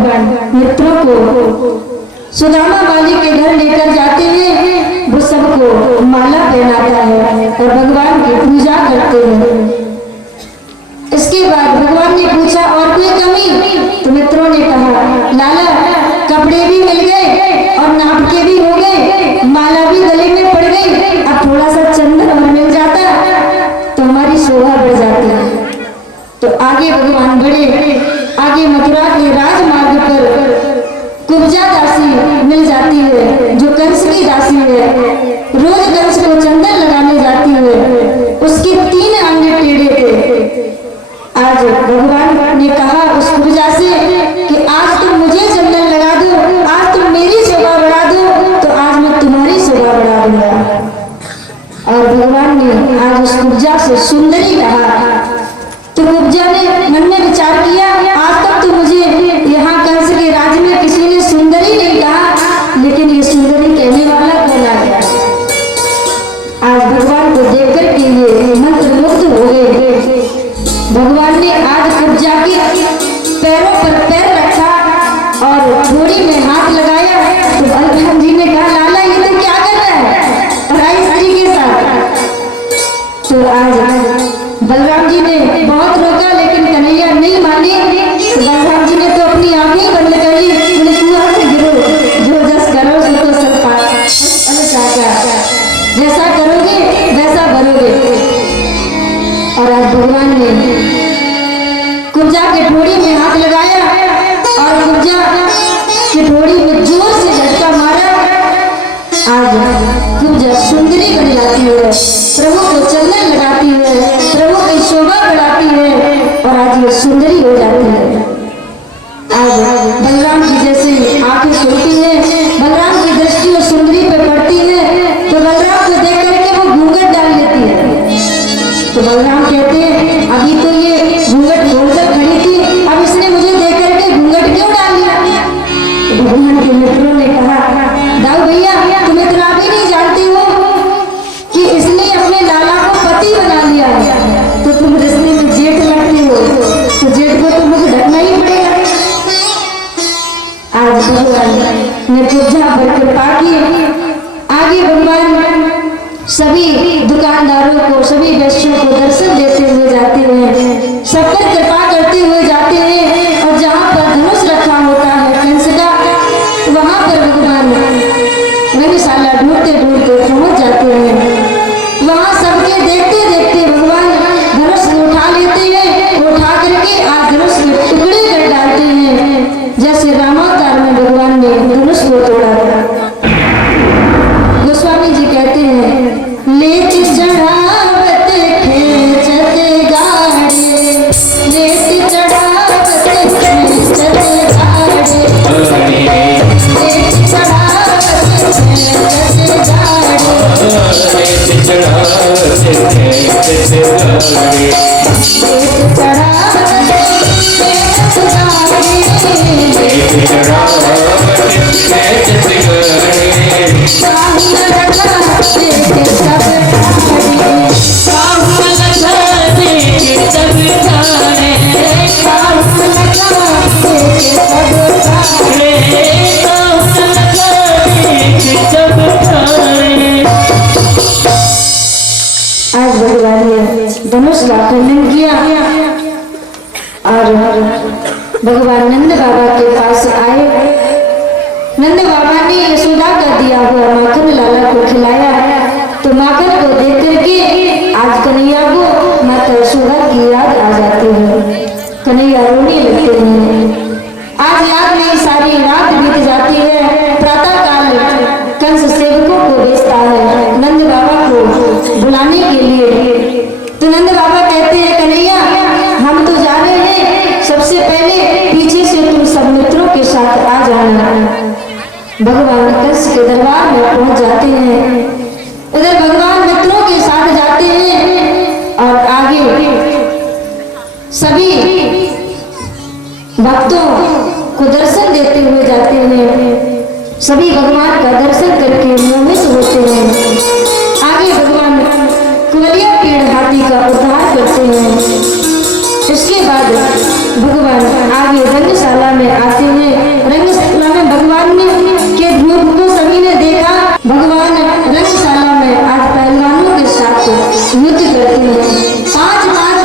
मित्रों को सुदामा बाली के घर लेकर जाते हैं, वो सबको माला पहनाता है और भगवान की पूजा करते हैं। इसके बाद भगवान ने पूछा और कोई कमी? तो मित्रों ने कहा लाला कपड़े भी मिल गए और नाप के भी हो गए, माला भी गले में पड़ गई, अब थोड़ा सा चंदन और मिल जाता तो हमारी शोभा बढ़ जाती। तो आगे भगवान बढ़े। आगे मथुरा के राजमार्ग पर कुब्जा दासी मिल जाती है, जो कंस की दासी है, रोज कंस को चंदन लगाने जाती है। उसके 3 अंग टेढ़े थे। आज भगवान ने कहा उस कुब्जा से कि आज तुम मुझे चंदन लगा दो, आज तुम मेरी शोभा बढ़ा दो, तो आज मैं तुम्हारी शोभा बढ़ा दूंगा। और भगवान ने आज उस कुब्जा से सुंदरी कहा। तो कुब्जा ने मन में विचार किया, आज तक तो मुझे यहाँ कंस के राज में किसी ने सुंदरी नहीं कहा, लेकिन ये सुंदरी कहने वाला कौन आ गया? आज भगवान को देख करके ये मंत्रमुग्ध हो गए। भगवान ने आज कुब्जा के पैरों पर पैर रखा और थोड़ी में हाथ लगाया। तो बलराम जी ने कहा लाला ये तो क्या कर रहा है पराई स्त्री के साथ? तो आज बलराम जी ने बहुत रोका, लेकिन कन्हैया नहीं माने। तो बलराम जी ने तो अपनी आंखें बंद कर ली, कुआं में गिरो, जो जस करो सो तो सब जैसा करोगे वैसा भरोगे। और आज भगवान ने कुब्जा के ठोड़ी में हाथ लगाया और कुब्जा के ठोड़ी में जोर से झटका मारा। आज कुब्जा सुंदरी बन जाती है, प्रभु को चंदन लगाती है, प्रभु की शोभा बढ़ाती है और आज ये सुंदरी हो जाती है। आज बलराम जी जैसे आंखें खुलती है, बलराम की दृष्टि उस सुंदरी पे पड़ती है, तो बलराम को देख करके वो घूंघट डाल लेती है। तो बलराम कहते हैं अभी तो ये घूंघट खोलकर खड़ी थी, अब इसने मुझे देख करके घूंघट क्यों डाल लिया? तो भगवान के मित्रों ने कहा दाऊ भैया तुम इतना भी नहीं जानती हो कि इसने अपने लाला को पति बना लिया, तो तुम रिश्ते में जेठ लगती हो, तो जेठ को तो मुझे ढकना ही पड़ेगा। आज भगवान ने कुब्जा पर कृपा की। आगे भगवान सभी दुकानदारों को, सभी व्यक्तियों को दर्शन देते हुए जाते हैं, सब पर कृपा करते हुए जाते हैं। और जहाँ पर धनुष रखा होता है कंस का, वहाँ पर भगवान रंगशाला ढूंढते ढूंढते पहुँच जाते हैं। वहाँ सबके देखते देखते भगवान धनुष उठा लेते हैं, उठा करके आज धनुष के टुकड़े कर डालते हैं, जैसे रामावतार में भगवान ने धनुष को तोड़ा था। गोस्वामी जी कहते हैं लेत चढ़ावत खेचत गाड़े, लेत चढ़ावत खेचत गाड़े, लेत चढ़ावत खेचत गाड़े, लेत चढ़ावत खेचत गाड़े, लेत चढ़ावत खेचत गाड़े, लेत चढ़ावत खेचत गाड़े, साहुल लगा देखे सब ठाणे, साहुल लगा देखे सब ठाणे, साहुल लगा देखे सब ठाणे, साहुल लगा देखे सब ठाणे। आज भगवान ने धनुष धनुष का खंडन किया और भगवान नंद बाबा के पास आए। नंद बाबा ने यशोदा का दिया हुआ माखन लाला को खिलाया, तो माखन को देख करके आज कन्हैया को माता यशोदा की याद आ जाती है। कन्हैया रोने लगते हैं। आज याद में सारी रात बीत जाती है। प्रातः काल कंस सेवकों को भेजता है नंद बाबा को बुलाने के लिए। तो नंद बाबा कहते हैं कन्हैया हम तो जा रहे हैं, सबसे पहले पीछे से तुम सब मित्रों के साथ आ जाना। भगवान कंस के दरबार में पहुंच जाते हैं। उधर भगवान मित्रों के साथ जाते हैं और आगे सभी भक्तों को दर्शन देते हुए जाते हैं। सभी भगवान का दर्शन करके मोहित होते हैं। आगे भगवान कुवलिया पेड़ हाथी का उद्धार करते हैं। इसके बाद भगवान आगे रंगशाला में आते हैं। रंगशाला में भगवान ने के रूप को सभी ने देखा। भगवान रंगशाला में आज पहलवानों के साथ युद्ध करते हैं। पांच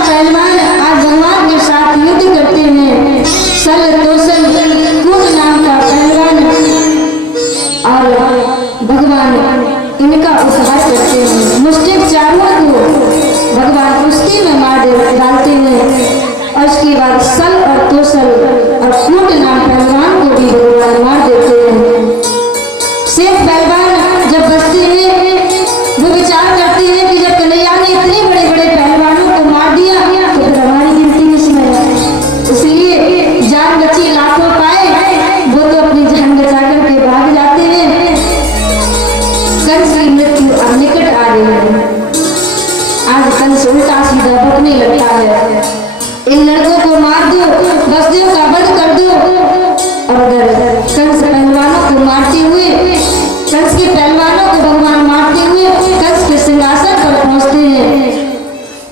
पहलवान आज भगवान के साथ युद्ध करते हैं। सल तोसल कूद नाम का पहलवान और भगवान इनका उद्धार करते हैं। मुस्लिम चारों को भगवान कुश्ती में मार डालते हैं और उसके बाद सल और तोसल और कूद नाम पहलवान को भी भगवान मार देते हैं। शेष पहलवान जब बचते हैं वो विचार करते हैं कि जब कन्हैया ने इतने बड़े बड़े पहलवानों को मार दिया तो फिर हमारी गिनती किसमें है। इसलिए जान बची लाखों पाए, वो तो अपनी जान बचा करके भाग जाते हैं। कंस की मृत्यु अब निकट आ रही है। आज कंस उल्टा सीधा भटकने लगता है। इन लड़कों को मार दो, बसदेव का वध कर दो। और अगर कंस पहलवानों को मारते हुए, कंस के पहलवानों को भगवान मारते हुए कंस के सिंहासन पर पहुंचते हैं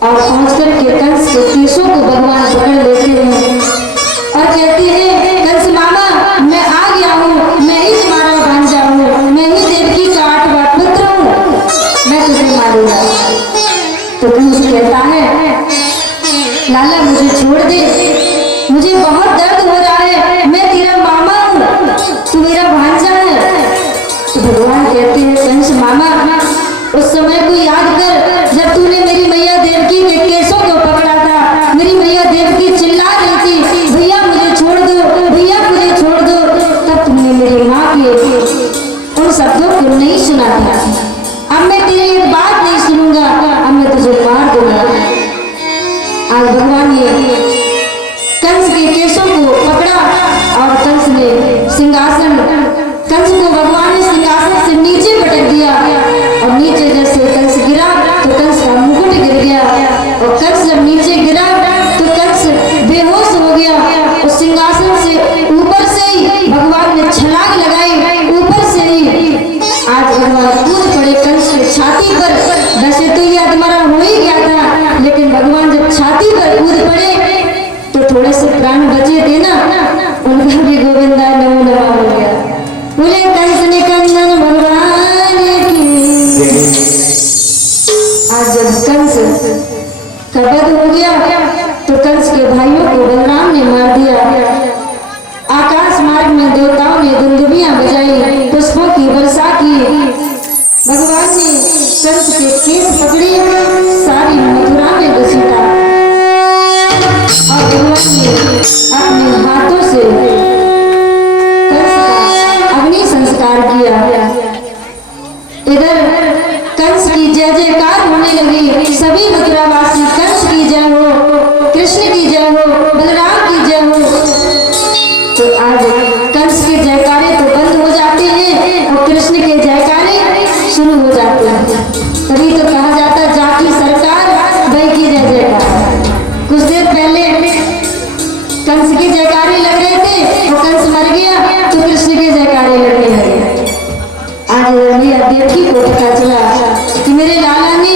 और पहुंच करके कंस के केशों को भगवान पकड़ लेते हैं और कहते हैं कंस मामा मैं आ गया हूँ, मैं ही तुम्हारा भांजा हूँ, मैं ही देवकी का 8वां पुत्र हूँ, मैं तुझे मारूंगा। तो कंस कहता है लाला मुझे छोड़ दे, मुझे बहुत दर्द हो रहा है, मैं तेरा मामा हूँ, तू मेरा भांजा है। तो भगवान कहते हैं कंस मामा उस समय को याद कर जब तूने मेरी मैया देवकी के केशों को पकड़ा था। मेरी मैया देवकी चिल्ला रही थी भैया मुझे छोड़ दो, भैया मुझे छोड़ दो। तब तुमने मेरी माँ के उन शब्दों को नहीं सुना था। अब मैं तेरी एक बात नहीं सुनूंगा, अब मैं तुझे मार दूंगा। आज भगवान ने कंस के केशों को पकड़ा और कंस ने सिंहासन, कंस को भगवान ने सिंहासन से नीचे पटक दिया और नीचे जैसे कंस गिरा तो कंस का मुकुट गिर गया और कंस जब नीचे गिरा तो कंस बेहोश हो गया। उस सिंहासन से ऊपर से ही भगवान ने छलांग लगाई, ऊपर से ही आज भगवान कूद पड़े कंस के छाती पर। वैसे तो ये तुम्हारा हो ही गया था, लेकिन भगवान जब छाती पर कूद पड़े तो थोड़े से प्राण बचे थे ना, उनका भी गोविंदा नमो नमः हो गया। बोले कंस निकंदन भगवान की। आज जब कंस का वध हो गया तो कंस के भाइयों को बलराम ने मार दिया। आकाश मार्ग में देवताओं ने दुंदुभियां बजाई, पुष्पों की वर्षा की। भगवान ने कंस के केस पकड़े, सारी मथुरा में घसीटा और भगवान ने अपने हाथों से कंस का अग्नि संस्कार किया। इधर कंस की जय जयकार होने लगी। सभी मथुरावासी कंस की जय हो, कृष्ण की जय हो, बलराम की जय हो। तो आज कंस के जयकारे तो बंद हो जाते हैं और कृष्ण के जयकारे शुरू हो जाते हैं। तभी तो कहा जाता जाकी सरकार भाई की जय जयकार। कुछ देर पहले कंस के जयकारे लग रहे थे और कंस मर गया तो कृष्ण के जयकारे लगने लगे। आज मेरा देवकी को पता चला कि मेरे लाला ने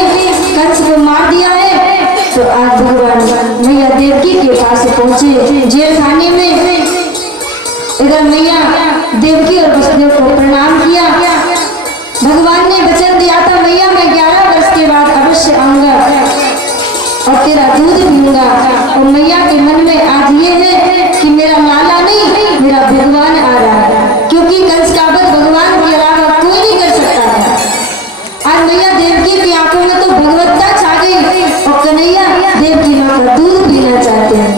कंस को मार और मैया के मन में आज ये है कि मेरा लाला नहीं, मेरा भगवान आ रहा है, क्योंकि कंस का वध भगवान के अलावा कोई नहीं कर सकता था। आज मैया देवकी की आंखों में तो भगवत्ता छा गई और कन्हैया देवकी माँ का दूध पीना चाहते हैं।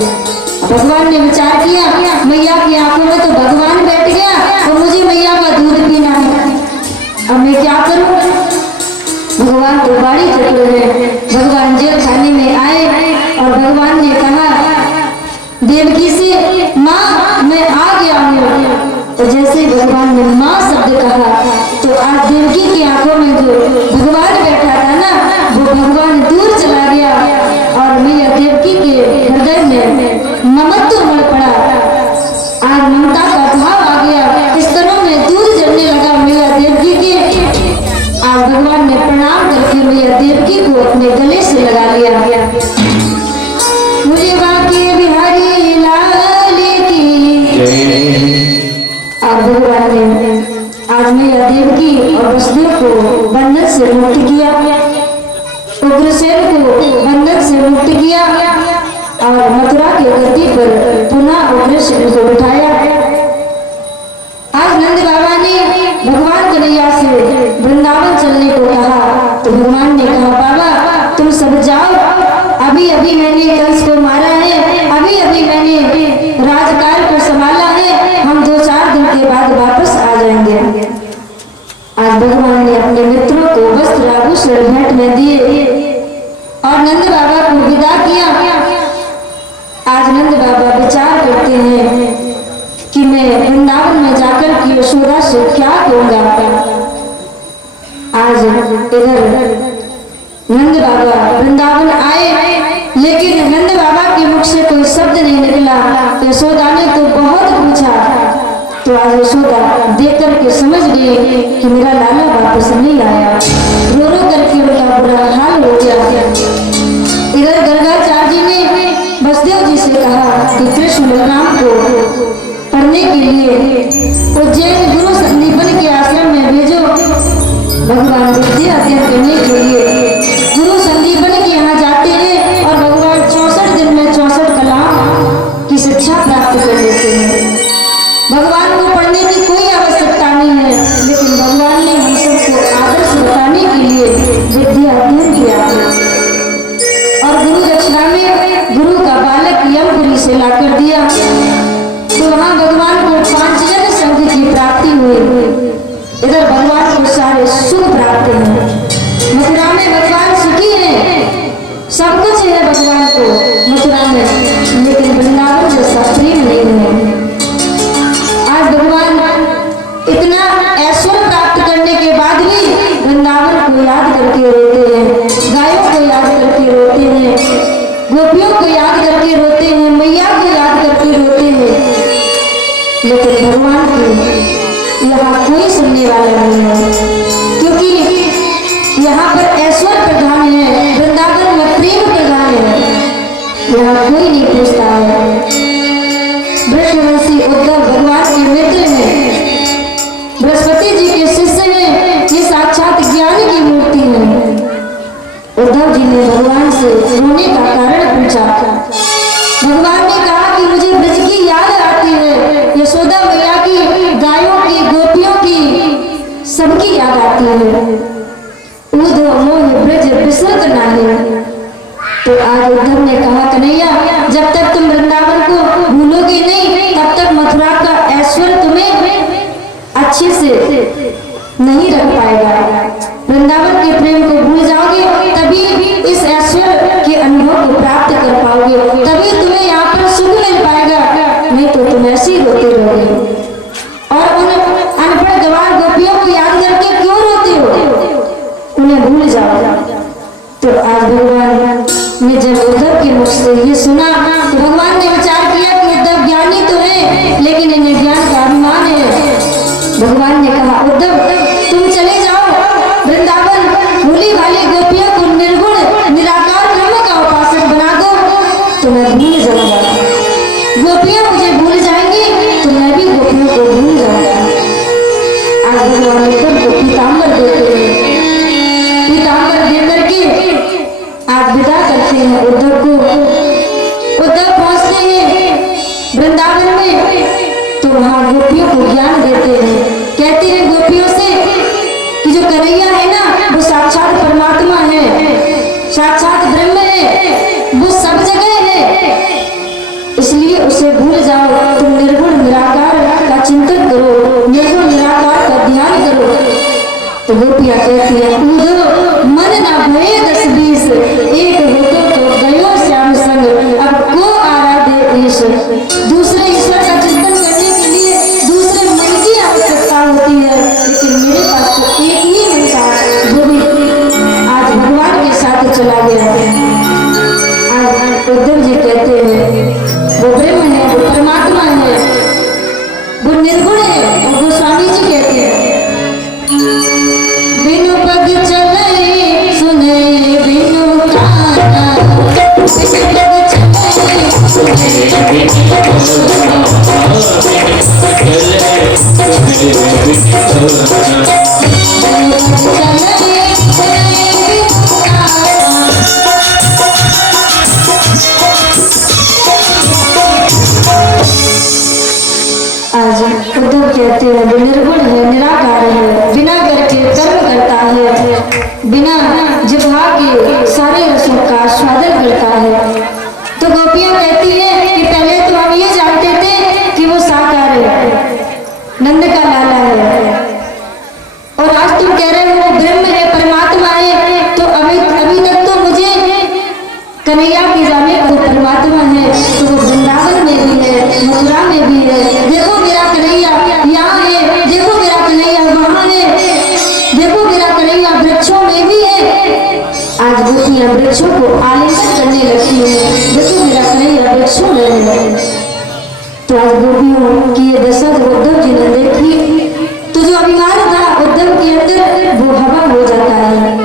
भगवान ने विचार किया, मैया की आंखों में तो भगवान बैठ गया और मुझे मैया का दूध पीना है, अब मैं क्या करूं? भगवान तो बड़ी चतुर है। भगवान जेल खाने में आए और भगवान ने कहा देवकी से, माँ मैं आ गया हूँ। तो जैसे भगवान ने माँ शब्द कहा तो आज देवकी की आंखों में जो भगवान बैठा था ना, वो भगवान दूर चला गया और मैया देवकी के हृदय में ममत्व उमड़ पड़ा। आज ममता का भाव आ गया, इस तरह में दूध जलने लगा मैया देवकी के। आज भगवान ने प्रणाम करके मैया देवकी को अपने गले से लगा लिया। मुझे बाकी बिहारी लाल की आज भगवान ने आज मैया देवकी और वसुदेव को बंधन से मुक्त किया, उग्रसेन को बंधन से मुक्त किया और मथुरा के गद्दी पर पुनः उग्रसेन को बिठाया। आज नंद बाबा ने भगवान कन्हैया से वृंदावन चलने को कहा तो भगवान ने कहा, बाबा तुम सब जाओ, अभी अभी मैंने कंस को मारा है, अभी अभी मैंने राजकाल को संभाला है, हम 2-4 दिन के बाद वापस आ जाएंगे। आज भगवान ने अपने मित्रों को वस्त्र आभूषण भेंट में दिए और नंद बाबा को विदा किया। आज नंद बाबा विचार करते हैं कि मैं वृंदावन में जाकर की यशोदा से क्या कहूंगा। आज इधर नंद बाबा वृंदावन आए, लेकिन नंद बाबा के मुख से कोई शब्द नहीं निकला। यशोदा ने तो बहुत पूछा, तो आज यशोदा देख करके समझ गई कि मेरा लाला वापस नहीं आया। रो रो करके उनका बुरा हाल हो गया। इधर गर्गाचार्य जी ने वसुदेव जी से कहा कि कृष्ण बलराम को पढ़ने के लिए उज्जैन गुरु संदीपन के आश्रम में भेजो। भगवान विद्या अध्ययन करने के लिए गुरु संदीपन के यहाँ जाते हैं और भगवान 64 दिन में 64 कलाम की शिक्षा प्राप्त कर लेते हैं। भगवान को पढ़ने की कोई आवश्यकता नहीं है, लेकिन भगवान ने हम सबको आदर्श बताने के लिए विद्या अध्ययन किया और गुरु दक्षिणा में गुरु का बालक यमपुरी से लाकर दिया। तो वहाँ भगवान को पांचजन्य संघ की प्राप्ति हुई। इधर भगवान को सारे सुख प्राप्त हैं। मथुरा में भगवान सुखी है, सब कुछ है भगवान को मथुरा में, लेकिन वृंदावन जैसा प्रेम नहीं है। आज भगवान इतना ऐश्वर्य प्राप्त करने के बाद भी वृंदावन को याद करके रोते हैं, गायों को याद करके रोते हैं, गोपियों को याद करके रोते हैं, मैया को याद करके रोते हैं, लेकिन भगवान की यहाँ कोई सुनने वाला नहीं है, क्योंकि यहाँ पर ऐश्वर्य प्रधान है, वृंदावन में प्रेम प्रधान है, यहाँ कोई नहीं पूछता है। वृषवंशी उद्धव भगवान के मित्र हैं, बृहस्पति जी के शिष्य हैं, ये साक्षात ज्ञान की मूर्ति है। उद्धव जी ने भगवान से रोने का कारण पूछा। भगवान ने कहा कि मुझे ब्रज की याद आती है, यशोदा मैया की, गायों की, गोपियों की, सबकी याद आती है। उद्धव मोह ब्रज विसृत नाहि। तो आज उद्धव ने कहा, कन्हैया जब तक तुम वृंदावन को भूलोगे नहीं, तब तक मथुरा का ऐश्वर्य तुम्हें अच्छे से नहीं रख पाएगा। वृंदावन के प्रेम को भूल जाओगे, तभी इस ऐश्वर्य के अनुभव को प्राप्त कर पाओगे, तभी तुम्हें यहाँ पर सुख मिल पाएगा, नहीं तो तुम ऐसे ही रोते रहोगे। और उन अनपढ़ गवार गोपियों को याद करके क्यों रोते हो, उन्हें भूल जाओ। तो आज भगवान ने जब उद्धव के मुख से ये सुना तो भगवान ने विचार किया कि उद्धव ज्ञानी तो है, लेकिन इन्हें ज्ञान का अभिमान है। भगवान ने कहा, उद्धव तुम चले जाओ वृंदावन, भूली भाली गोपियों को निर्गुण निराकार ब्रह्म का उपासक बना दो, तो मैं भूल जाऊंगा। गोपियां मुझे भूल जाएंगी तो मैं भी गोपियों को भूल जाऊंगा। आज भगवान उद्धव को पीताम्बर देते हैं, पीताम्बर देकर के आज विदा करते हैं उद्धव को। वहाँ गोपियों को ज्ञान देते हैं। कहते हैं गोपियों से कि जो कन्हैया है ना वो साक्षात परमात्मा है, साक्षात ब्रह्म है, वो सब जगह है, इसलिए उसे भूल जाओ, तुम निर्गुण निराकार का चिंतन करो, निर्गुण निराकार का ध्यान करो। तो गोपियाँ कहती है कूदो मन ना भये 10-20, एक हो तो गयो श्याम संग, अब को आराधे ईश। दूसरे ईश्वर का चिंतन करने के लिए दूसरे मन की आवश्यकता होती है, लेकिन मेरे पास तो एक ही मन था, वो भी आज भगवान के साथ चला गया है। आज उद्धव जी कहते हैं वो ब्रह्म है, वो परमात्मा है, वो निर्गुण है। और गोस्वामी जी कहते हैं बिनु पग चले सुने बिनु काना, बिनु पग चले सुने आज उद्धव कहते हैं वो निर्गुण है, निराकार है, बिना करके कर्म करता है, बिना जिह्वा के सारे रसों का स्वादन करता है। तो गोपियां कहती है कि पहले तो हम ये जानते थे कि वो साकार है, नंद का लाला है, और आज तुम कह रहे हो वो ब्रह्म है, परमात्मा है। तो अभी तक तो मुझे कन्हैया की जाने को परमात्मा है, तो वो वृंदावन में भी है, मथुरा में भी है। देखो मेरा कन्हैया यहाँ है, देखो मेरा कन्हैया वहाँ है, देखो मेरा कन्हैया वृक्षों में भी है। आज गोपियाँ वृक्षों को आलिंगन करने लगती है, देखो मेरा कन्हैया वृक्षों में है। तो आज गोपियों की ये दशा जब उद्धव जी ने देखी तो जो अभिमान था उद्धव के अंदर वो हवा हो जाता है।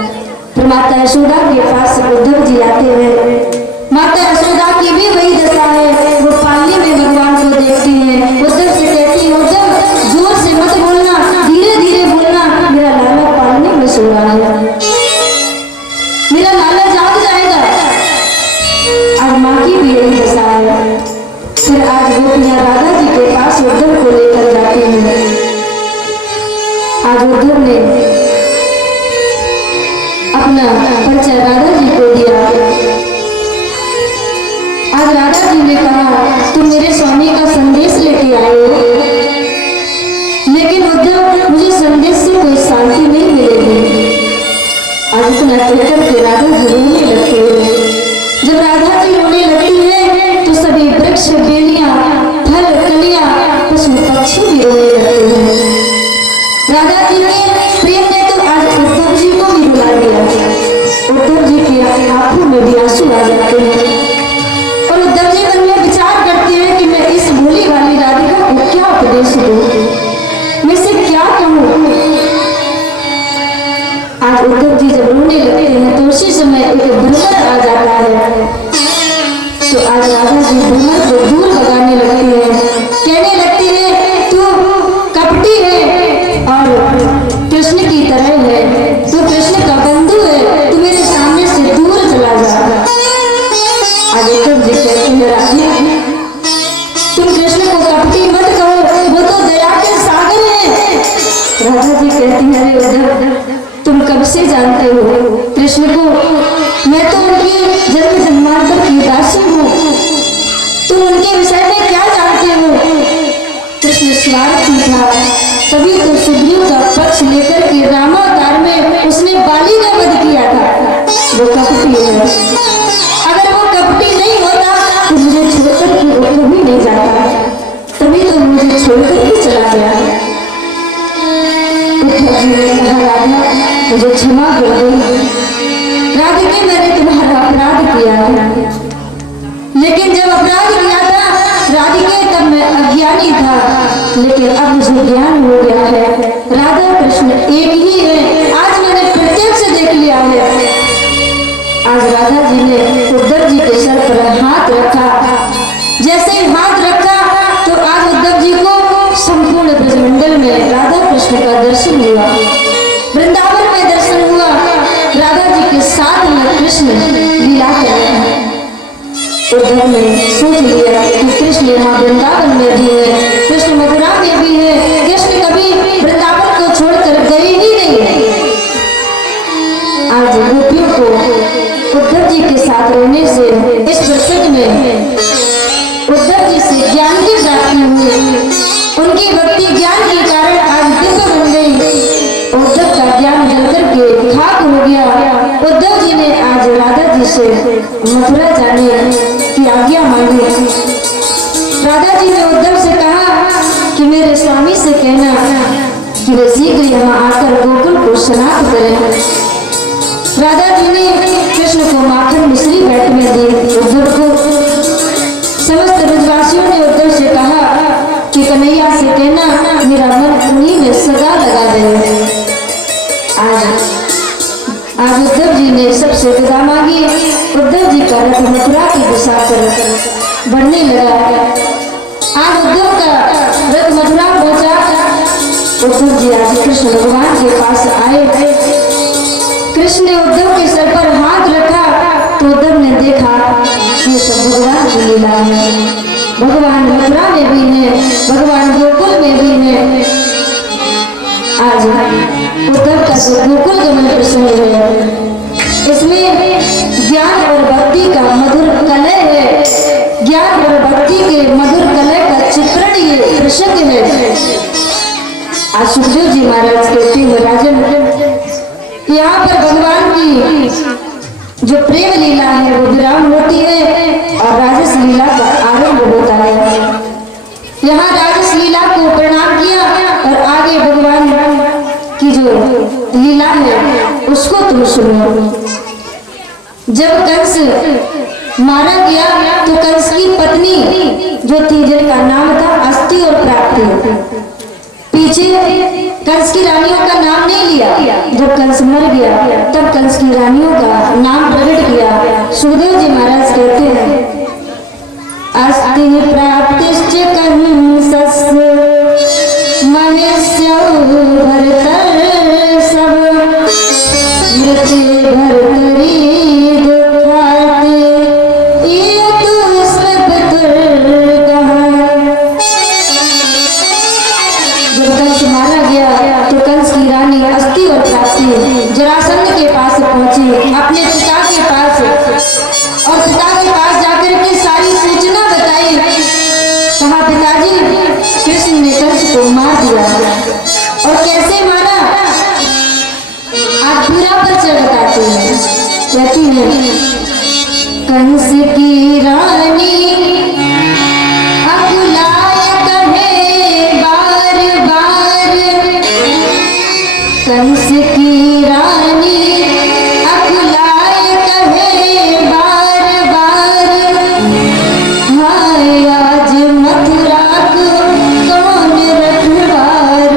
फिर माता यशोदा के पास उद्धव जी आते हैं। माता यशोदा की भी वही दशा है, वो पालने में भगवान को देखती है। उद्धव से कहती है उद्धव जोर से मत बोलना, धीरे धीरे बोलना, मेरा लाला पालने में सो रहा है, मेरा लाला जाग जाएगा। आज माँ की भी यही दशा है। फिर आज गोपियाँ राधा जी के पास उद्धव को लेकर जाती हैं। आज उद्धव ने अपना परिचय राधा जी को दिया। आज राधा जी ने कहा तुम मेरे स्वामी का संदेश लेके आए हो, लेकिन उद्धव मुझे संदेश से कोई शांति नहीं मिलेगी। आज इतना कहकर के राधा जी रोने लगते हैं। जब राधा जी रोने लगती है तो सभी वृक्ष, बेलियां, फल, कलियां, पशु पक्षी भी रोने लगते हैं। राधा जी के प्रेम ने तो आज उद्धव जी को भी रुला दिया। उद्धव जी की आंखों में भी आंसू आ जाते हैं और उद्धव जी मन में विचार करते हैं कि मैं इस भोली वाली राधिका को क्या उपदेश दूं, मैं इसे क्या कहूँ। आज उद्धव जी जब रोने लगते हैं तो उसी समय एक भ्रमर आ जाता है। तो आज राधा जी भ्रमर को दूर भगाने लगती है, कहने लगती है तू कपटी है और कृष्ण की तरह है, तू कृष्ण का बंधु है, तू मेरे सामने से दूर चला जा। आज उद्धव जी कहते हैं राधे तुम कृष्ण को कपटी मत कहो, वो तो दया के सागर है। राधा जी कहती है अरे उद्धव तुम कब से जानते हो कृष्ण को, मैं तो उनकी जन्म जन्मांतर की दासी हूँ, तुम उनके विषय में क्या जानते हो। कृष्ण स्वार्थी था, तभी तो सुग्रीव का पक्ष लेकर के रामावतार में उसने बाली का वध किया था। वो कपटी है, अगर वो कपटी नहीं होता तो मुझे छोड़कर के वो कभी नहीं जाता, तभी तो मुझे छोड़कर के चला गया। उद्धव जी ने कहा राधा मुझे क्षमा कर दो, राधिके मैंने तुम्हारा अपराध किया है, लेकिन जब अपराध किया था राधिके तब मैं अज्ञानी था, लेकिन अब मुझे ज्ञान हो गया है। राधा कृष्ण एक ही है, आज मैंने प्रत्यक्ष देख लिया है। आज राधा जी ने उद्धव जी के सर पर हाथ रखा, जैसे ही हाथ रखा तो आज उद्धव जी को संपूर्ण ब्रजमंडल में राधा कृष्ण का दर्शन हुआ, वृंदावन में दर्शन हुआ। राधा जी के साथ में कृष्ण लीला कर रहे हैं। उद्धव ने सोच लिया कि कृष्ण यहाँ वृंदावन में भी है, कृष्ण मथुरा में भी है, कृष्ण कभी वृंदावन को छोड़कर गए ही नहीं है। आज गोपियों को उद्धव जी के साथ रहने से इस प्रसंग में उद्धव जी से ज्ञान की प्राप्ति हुई, उनकी भक्ति ज्ञान के कारण आज दिव्य बन गई। उद्धव का ज्ञान जल करके खाक हो गया। उद्धव जी ने आज राधा जी से मथुरा जाने की आज्ञा मांगी। राधा जी ने उद्धव से कहा कि मेरे स्वामी से कहना कि वे शीघ्र यहाँ आकर गोकुल को स्नान करें। राधा जी ने कृष्ण को माखन मिश्री भेंट में दी। उद्धव को समस्त ब्रजवासियों ने उद्धव से कहा कि कन्हैया से कहना मेरा मन उन्हीं में सदा लगा रहे। आज उद्धव जी ने सबसे विदा मांगी। उद्धव जी का रथ मथुरा की दिशा पर बढ़ने लगा। आज उद्धव का रथ मथुरा पहुंचा। उद्धव जी आज कृष्ण भगवान के पास आए। कृष्ण ने उद्धव के सर पर हाथ रखा तो उद्धव ने देखा ये सब भगवान की लीला है। भगवान मथुरा में भी है, भगवान गोकुल में भी है। आज उद्धव का जो गोकुल गमन प्रसंग है, इसमें ज्ञान और भक्ति का मधुर कलय है। ज्ञान और भक्ति के मधुर कलय का चित्रण ये प्रसंग है। आज सुखदेव जी महाराज कहते हैं राजन, यहाँ पर भगवान की जो प्रेम लीला है वो विराम होती है और राजस लीला का आरंभ होता है। यहाँ राजस लीला को प्रणाम किया और आगे भगवान की जो लीला है उसको तुम सुनो। जब कंस मारा गया तो कंस की पत्नी जो थी, जिनका नाम था अस्ति और प्राप्ति, पीछे कंस की रानियों का नाम नहीं लिया। जब कंस मर गया तब कंस की रानियों का नाम प्रकट किया। सुखदेव जी महाराज कहते हैं अस्ति प्राप्तिश्च कंसस्य महेश्यो भरतर सब मृत्युर्भर्तरी दुःखाते ये तु स्वपतुर्गः। जब कंस मारा गया तो कंस की रानी अस्ति और प्राप्ति जरासंध के पास पहुंची, अपने पिता के पास, और पिता के पास जाकर के सारी सूचना बताई। कहा पिताजी कृष्ण ने कंस को मार दिया। और कैसे मारा आप पूरा परिचय बताते हैं। कहती है कंस की रानी कंस की रानी अकुलाए कहे बार बार, हाय आज मथुरा को कौन रखवार।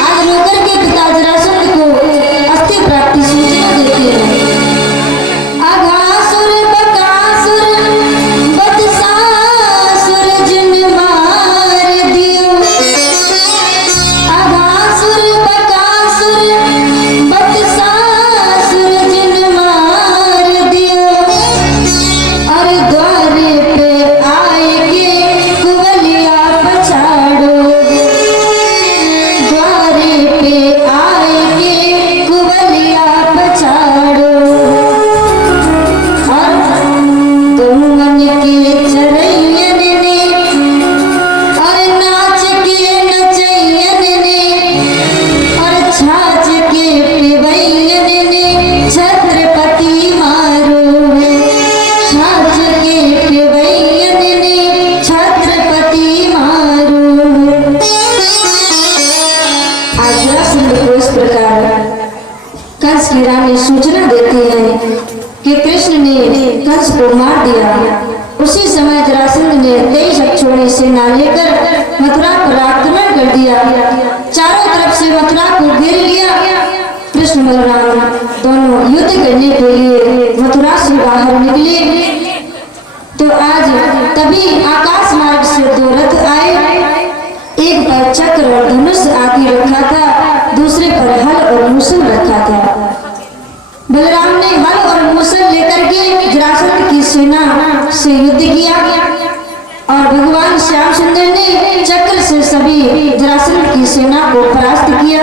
आज रोकर के पिता जरासंध को अस्ति प्राप्ति सूचना देते हैं। अघासुर बकासुर बदसासुर जिन मार दियो, कंस की रानी सूचना देती है कि कृष्ण ने कंस को मार दिया। उसी समय जरासंध ने 23 अक्षौणी सेना लेकर मथुरा पर आक्रमण कर दिया। चारों तरफ से मथुरा को घेर लिया। कृष्ण बलराम दोनों युद्ध करने के लिए मथुरा से बाहर निकले तो आज तभी आकाश मार्ग से 2 रथ आए। एक पर चक्र और धनुष आदि रखा था, दूसरे पर हल और मूसल रखा था। बलराम ने हल और मूसल लेकर के जरासंध की सेना से युद्ध किया और भगवान श्याम सुंदर ने चक्र से सभी जरासंध की सेना को परास्त किया।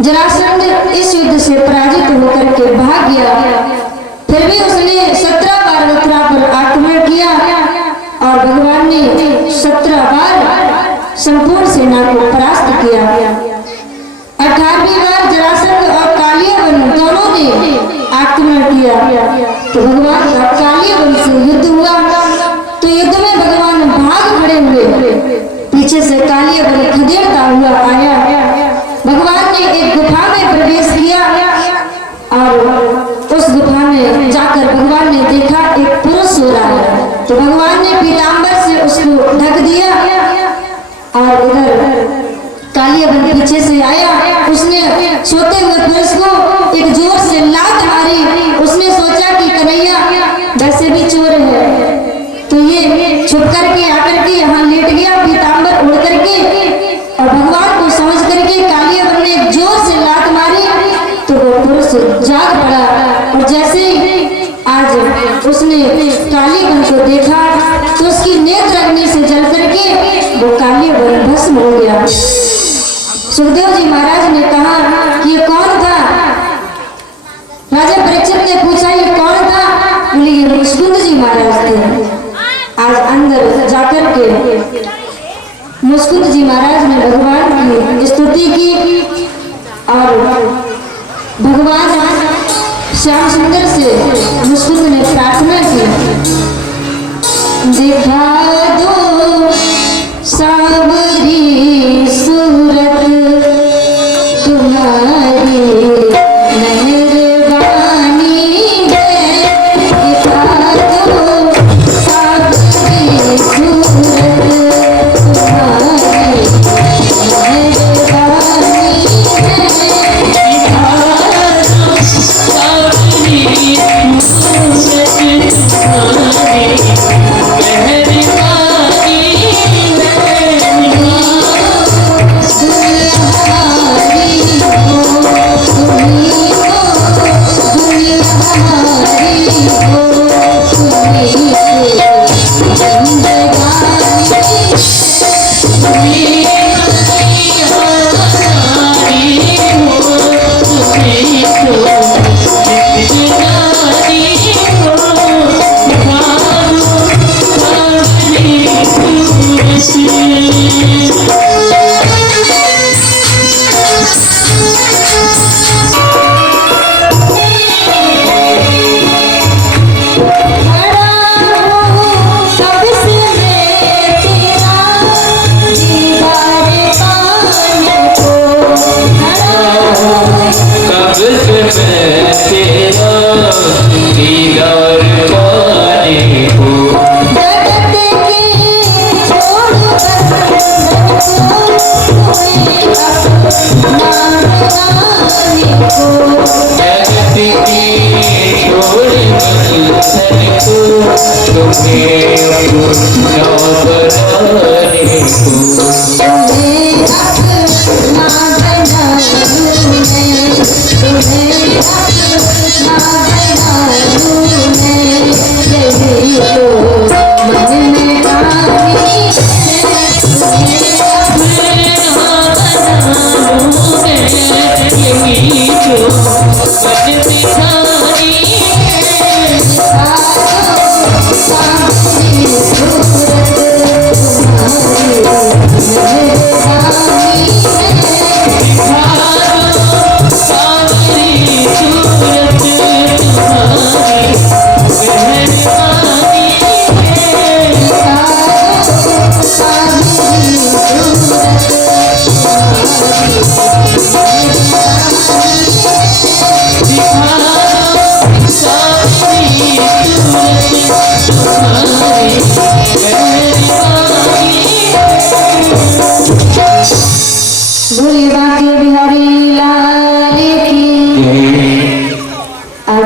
जरासंध इस युद्ध से पराजित होकर के भाग गया। फिर भी उसने 17 बार मथुरा पर आक्रमण किया और भगवान ने 17 बार संपूर्ण सेना को परास्त किया। 18वीं बार जरासंध और कालियावन दोनों ने आक्रमण किया तो भगवान का कालियावन से युद्ध हुआ। तो युद्ध में भगवान भाग खड़े हुए, पीछे से कालियावन खदेड़ता हुआ आया। भगवान ने एक गुफा में प्रवेश किया और उस गुफा में जाकर भगवान ने देखा एक पुरुष सो रहा है। तो भगवान ने पीतांबर से उसको ढक दिया और उधर कालियावन पीछे से आया। उसने सोते हुए पुरुष को एक जोर से लात मारी। उसने सोचा कि कन्हैया वैसे भी चोर है, तो ये छुप करके आकर के यहाँ लेट गया पीतांबर उड़ करके, और भगवान को समझ करके कालियावन ने जोर से लात मारी तो वो पुरुष जाग पड़ा। और जैसे ही आज उसने कालियावन को देखा तो उसकी नेत्र अग्नि से जल करके वो कालियावन भस्म हो गया। सुखदेव जी महाराज ने कहा कि ये कौन था? राजा परीक्षित ने पूछा ये कौन था? बोले ये मुस्कुंद जी महाराज थे। आज अंदर जाकर के मुस्कुंद जी महाराज ने भगवान की स्तुति की और भगवान श्याम सुंदर से मुस्कुंद ने प्रार्थना की, दिखा दो सावरी सूरत तुम्हारी मेहरबानी है, दिखा दो सावरी सूरत तुम्हारी मेहरबानी है, दिखा दो सावरी सूरत तुम्हारी मेहरबानी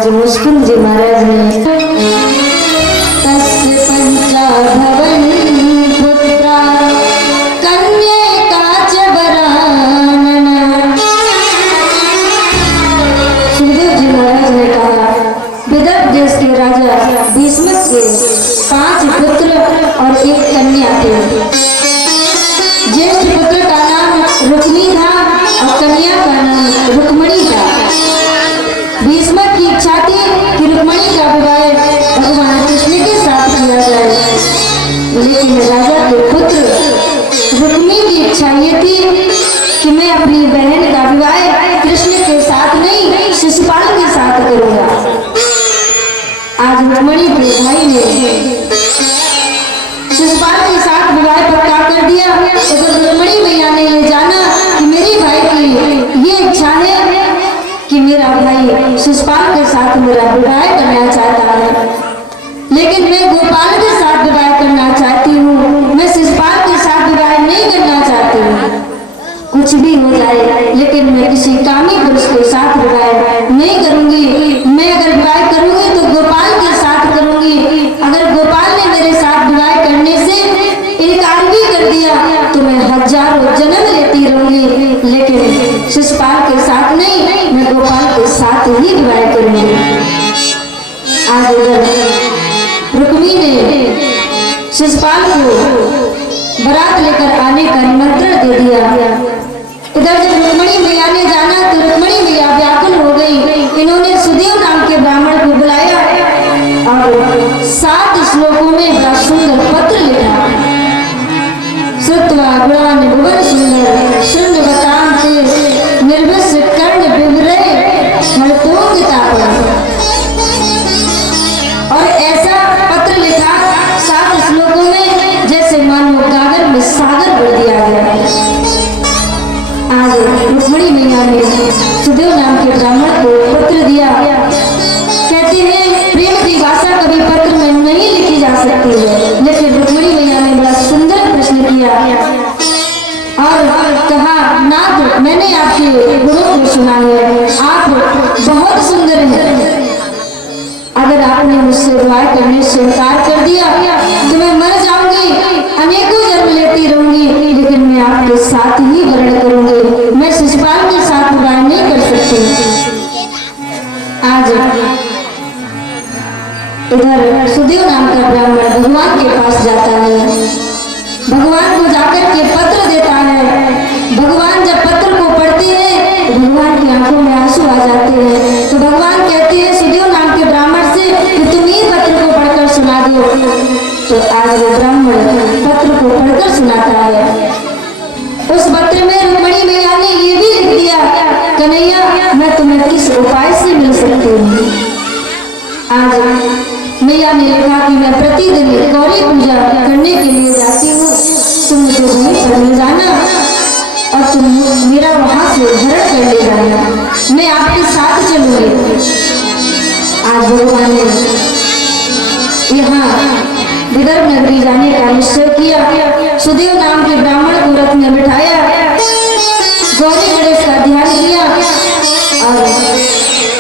मुस्कुंद जी महाराज ने तस्य पंचा भवन पुत्रा कन्या काच वरानन। सुखदेव जी महाराज ने कहा विदर्भ देश के राजा भीष्म के 5 पुत्र और 1 कन्या थे। ज्येष्ठ पुत्र का नाम रुक्मी था और कन्या का नाम रुक्मणी था। भीष्म की इच्छा थी कि रुक्मणी का विवाह भगवान कृष्ण के साथ किया जाए, लेकिन राजा के पुत्र रुक्मी की इच्छा ये थी कि मैं अपनी बहन का विवाह कृष्ण के साथ नहीं शिशुपाल के साथ करूंगा। आज रुक्मणी के भाई ने शिशुपाल के साथ विवाह पक्का कर दिया। तो रुक्मणी मैया ने ये जाना कि मेरे भाई की ये इच्छा है कि मेरा भाई शिशुपाल के साथ मेरा विवाह करना चाहता है, लेकिन मैं गोपाल के साथ विवाह करना चाहती हूँ, मैं शिशुपाल के साथ विवाह नहीं करना चाहती हूँ। कुछ भी हो जाए, लेकिन मैं किसी कामी पुरुष के साथ विवाह नहीं करूंगी। मैं अगर विवाह करूंगी तो गोपाल के साथ करूंगी। अगर गोपाल ने मेरे साथ विवाह करने से इनकार भी कर दिया तो मैं हजारों जन्म लेती रहूंगी, लेकिन शिशुपाल के साथ नहीं, मैं गोपाल के साथ ही विवाह करूंगी। आज रुक्मी ने शिशुपाल को बारात लेकर आने का निमंत्रण दे दिया। इधर जब रुक्मणी मैया ने जाना तो रुक्मणी मैया व्याकुल हो गई। इन्होंने सुदेव नाम के ब्राह्मण को बुलाया और 7 श्लोकों में बड़ा सुंदर पत्र लिखा। श्रुत्वा गुणान् भुवन सुंदर शृण्वतां ते निर्विश कर्ण विवरे हरतोंगतापम्। और ऐसा पत्र लिखा 7 श्लोकों में जैसे मानो गागर में सागर भर दिया गया। आज रुक्मणी मैया ने सुदेव नाम के ब्राह्मण को पत्र दिया। कहते हैं प्रेम की भाषा कभी पत्र में नहीं लिखी जा सकती है, लेकिन रुक्मणी मैया ने बड़ा सुंदर प्रश्न किया और कहा, नाथ मैंने आपके गुणों को सुना है, आप बहुत सुंदर हैं। अगर आपने मुझसे विवाह करने से इनकार कर दिया तो मैं मर जाऊंगी, अनेकों जन्म लेती रहूंगी, लेकिन मैं आपके साथ ही वर्ण करूंगी। मैं शिशुपाल के साथ विवाह नहीं कर सकती। आज इधर सुदेव नाम का ब्राह्मण भगवान के पास जाता है, भगवान को जाकर के पत्र देता है। भगवान जब पत्र को पढ़ते हैं तो भगवान की आंखों में आंसू आ जाते हैं। तो भगवान कहते हैं सुदेव नाम के ब्राह्मण से कि तुम ही पत्र को पढ़कर सुना दो। तो आज वो ब्राह्मण पत्र को पढ़कर सुनाता है। उस पत्र में रुक्मणी मैया ने ये भी लिख दिया, कन्हैया मैं तुम्हें किस उपाय से मिल सकती हूँ। आज मैया ने लिखा कि मैं प्रतिदिन गौरी पूजा करने के लिए जाती हूँ, तुम मुझे वहीं पर ले जाना और तुम मेरा वहां से हरण कर ले जाना, मैं आपके साथ चलूंगी। आज भगवान ने यहाँ विदर्भ नगरी जाने का निश्चय किया। सुदेव नाम के ब्राह्मण को रथ में बिठाया, गौरी गणेश का ध्यान किया और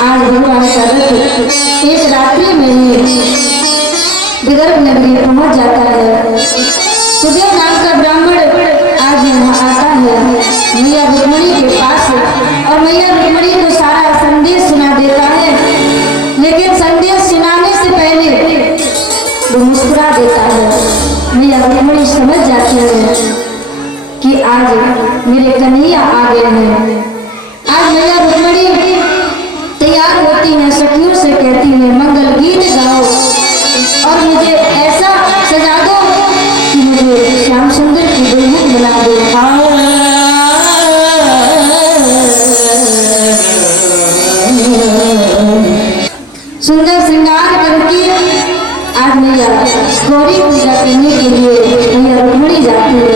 आज भगवान का रथ एक रात्रि में ही विदर्भ नगरी पहुंच जाता है। सुदेव नाम का ब्राह्मण आज यहाँ आता है मैया रुक्मणी के पास और मैया रुक्मणी को सारा संदेश सुना देता है, लेकिन संदेश सुनाने से पहले वो मुस्कुरा देता है। मैया रुक्मणी समझ जाती है कि आज मेरे कन्हैया आ गए हैं। आज मैया रुक्मणी तैयार होती है, सखियों से कहती है मंगल गीत गाओ और मुझे ऐसा सजा दो कि मुझे श्याम सुंदर की दुल्हन बना दो। सुंदर श्रृंगार करके आज मैया गौरी पूजा करने के लिए मैया रुक्मणी जाती है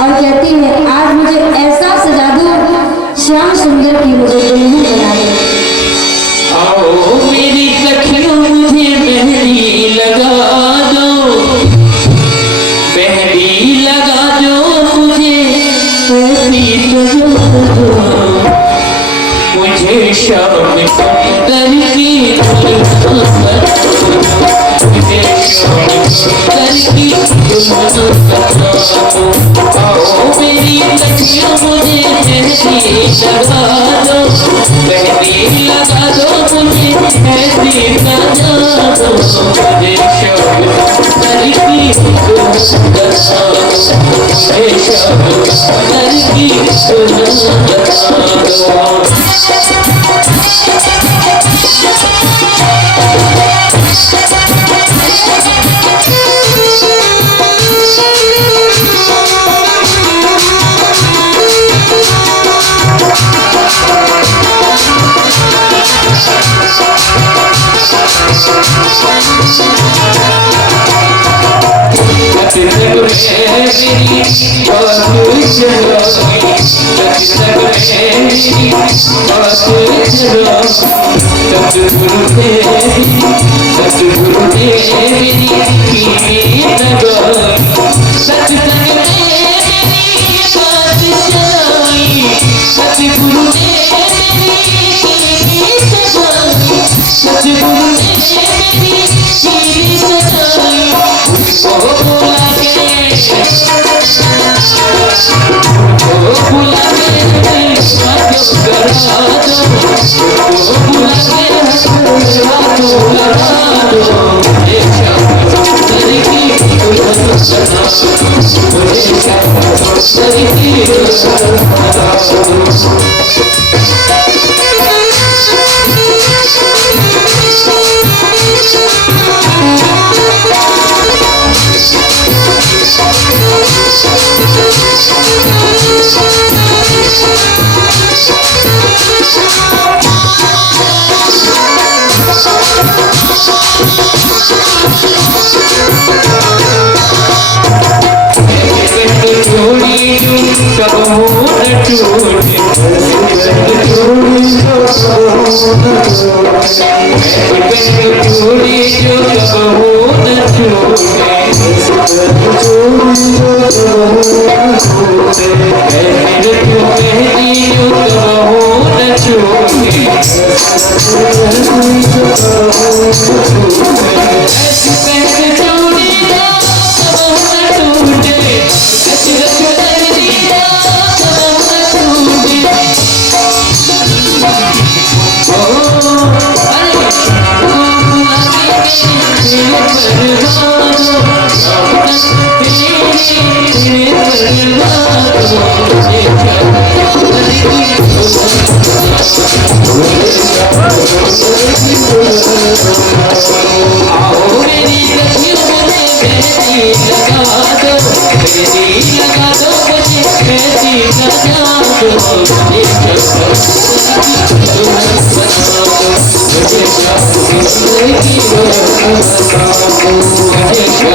और कहती है आज मुझे ऐसा सजा दो श्याम सुंदर की मुझे दुल्हन बना दो। आओ मेरी सखियों मुझे मेहंदी लगा दो, मेहंदी लगा दो मुझे, ऐसी सजा दो मुझे श्याम सुंदर की दुल्हन बना दो। मुझे करकी दुल्हन बना दो। आओ मेरी लड़कियों मुझे मेहंदी लगा दो, मेहंदी लगा दो मुझे मेहंदी लगा दो। मुझे करकी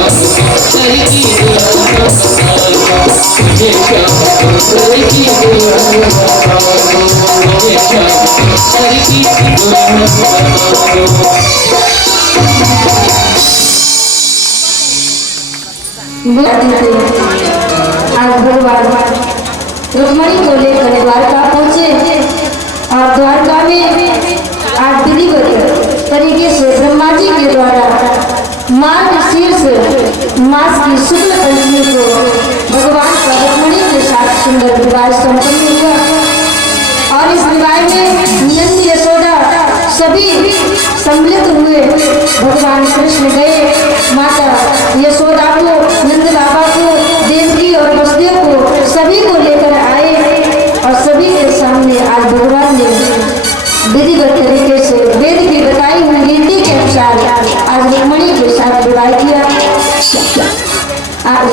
दुल्हन बना दो, मुझे करकी दुल्हन बना दो। आज भगवान रुक्मणी को लेकर द्वारका पहुंचे और द्वारका में आज विधिवत तरीके से ब्रह्मा जी के द्वारा मार्ग शीर्ष मास की शुक्ल पंचमी को भगवान का रुक्मणी के साथ सुंदर विवाह संपन्न हुआ। और इस विवाह में नंद यशोदा सभी सम्मिलित हुए। भगवान कृष्ण गए माता यशोदा को, नंद बाबा को, देवकी और वसुदेव को, सभी को लेकर आए और सभी के सामने आज भगवान ने विधिवत तरीके से वेद की बताई हुई रीति के अनुसार आज रुक्मणी के साथ विवाह किया। आज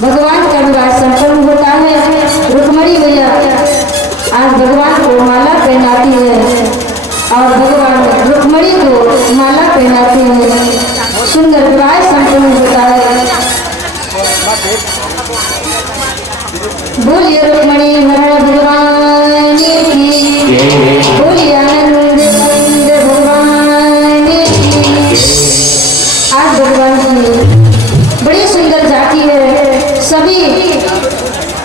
भगवान का विवाह संपन्न होता है। रुक्मणी भैया आज भगवान को माला पहनाती है और भगवान रुक्मणी को माला पहनाते हैं। सुंदर विवाह संपन्न होता है। बोलिए रुक्मणी महाराज भगवान की, बोलिए आनंद कंद भगवान की। आज भगवान की बड़ी सुंदर जाति है। सभी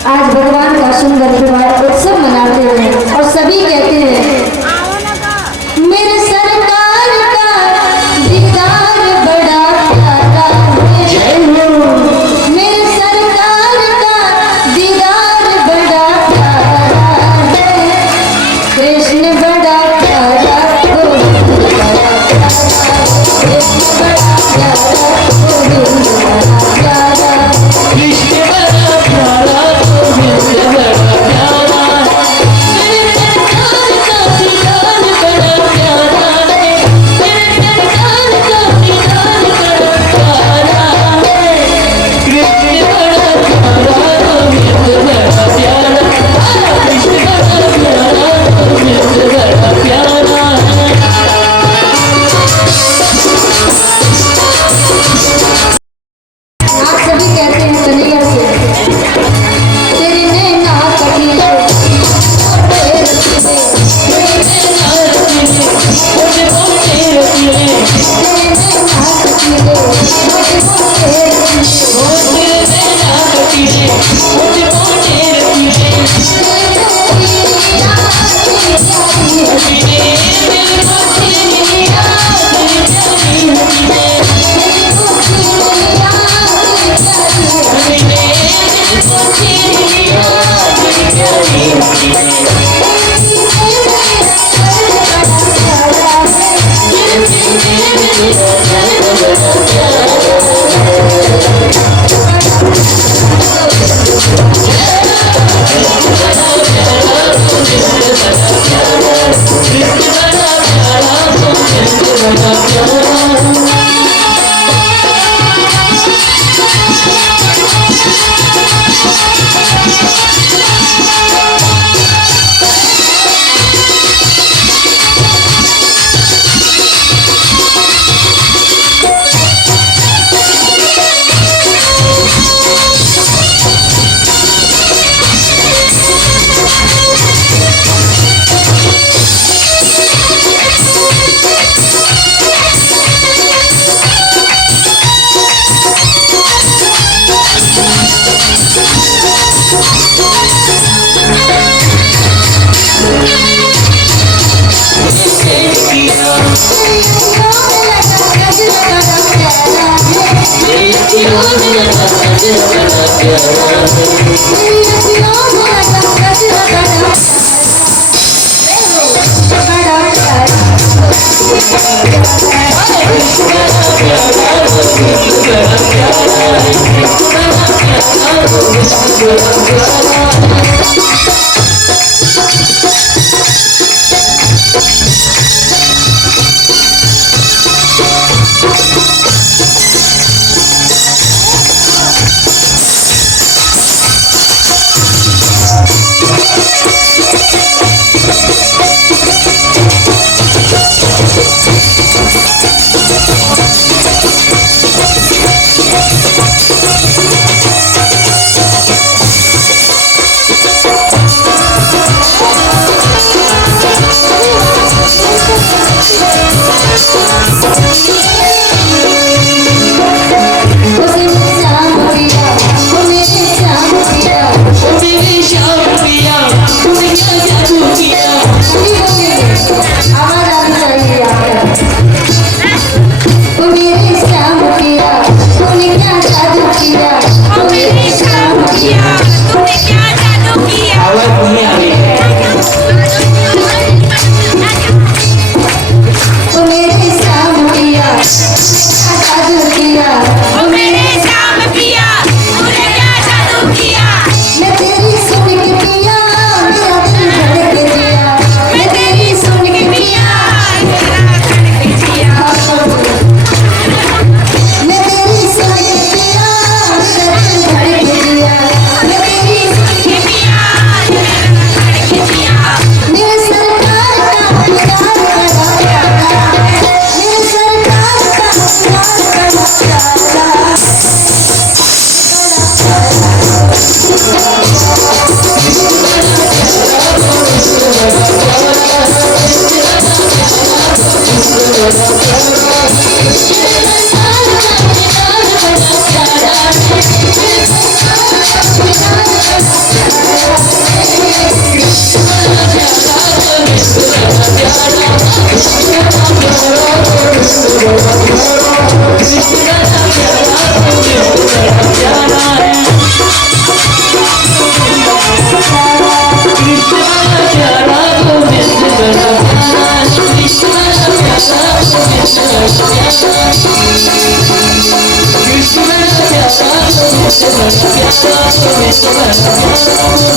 आज भगवान का सुंदर विवाह उत्सव मनाते हैं और सभी कहते हैं मेरे सरकार का दीदार Krishna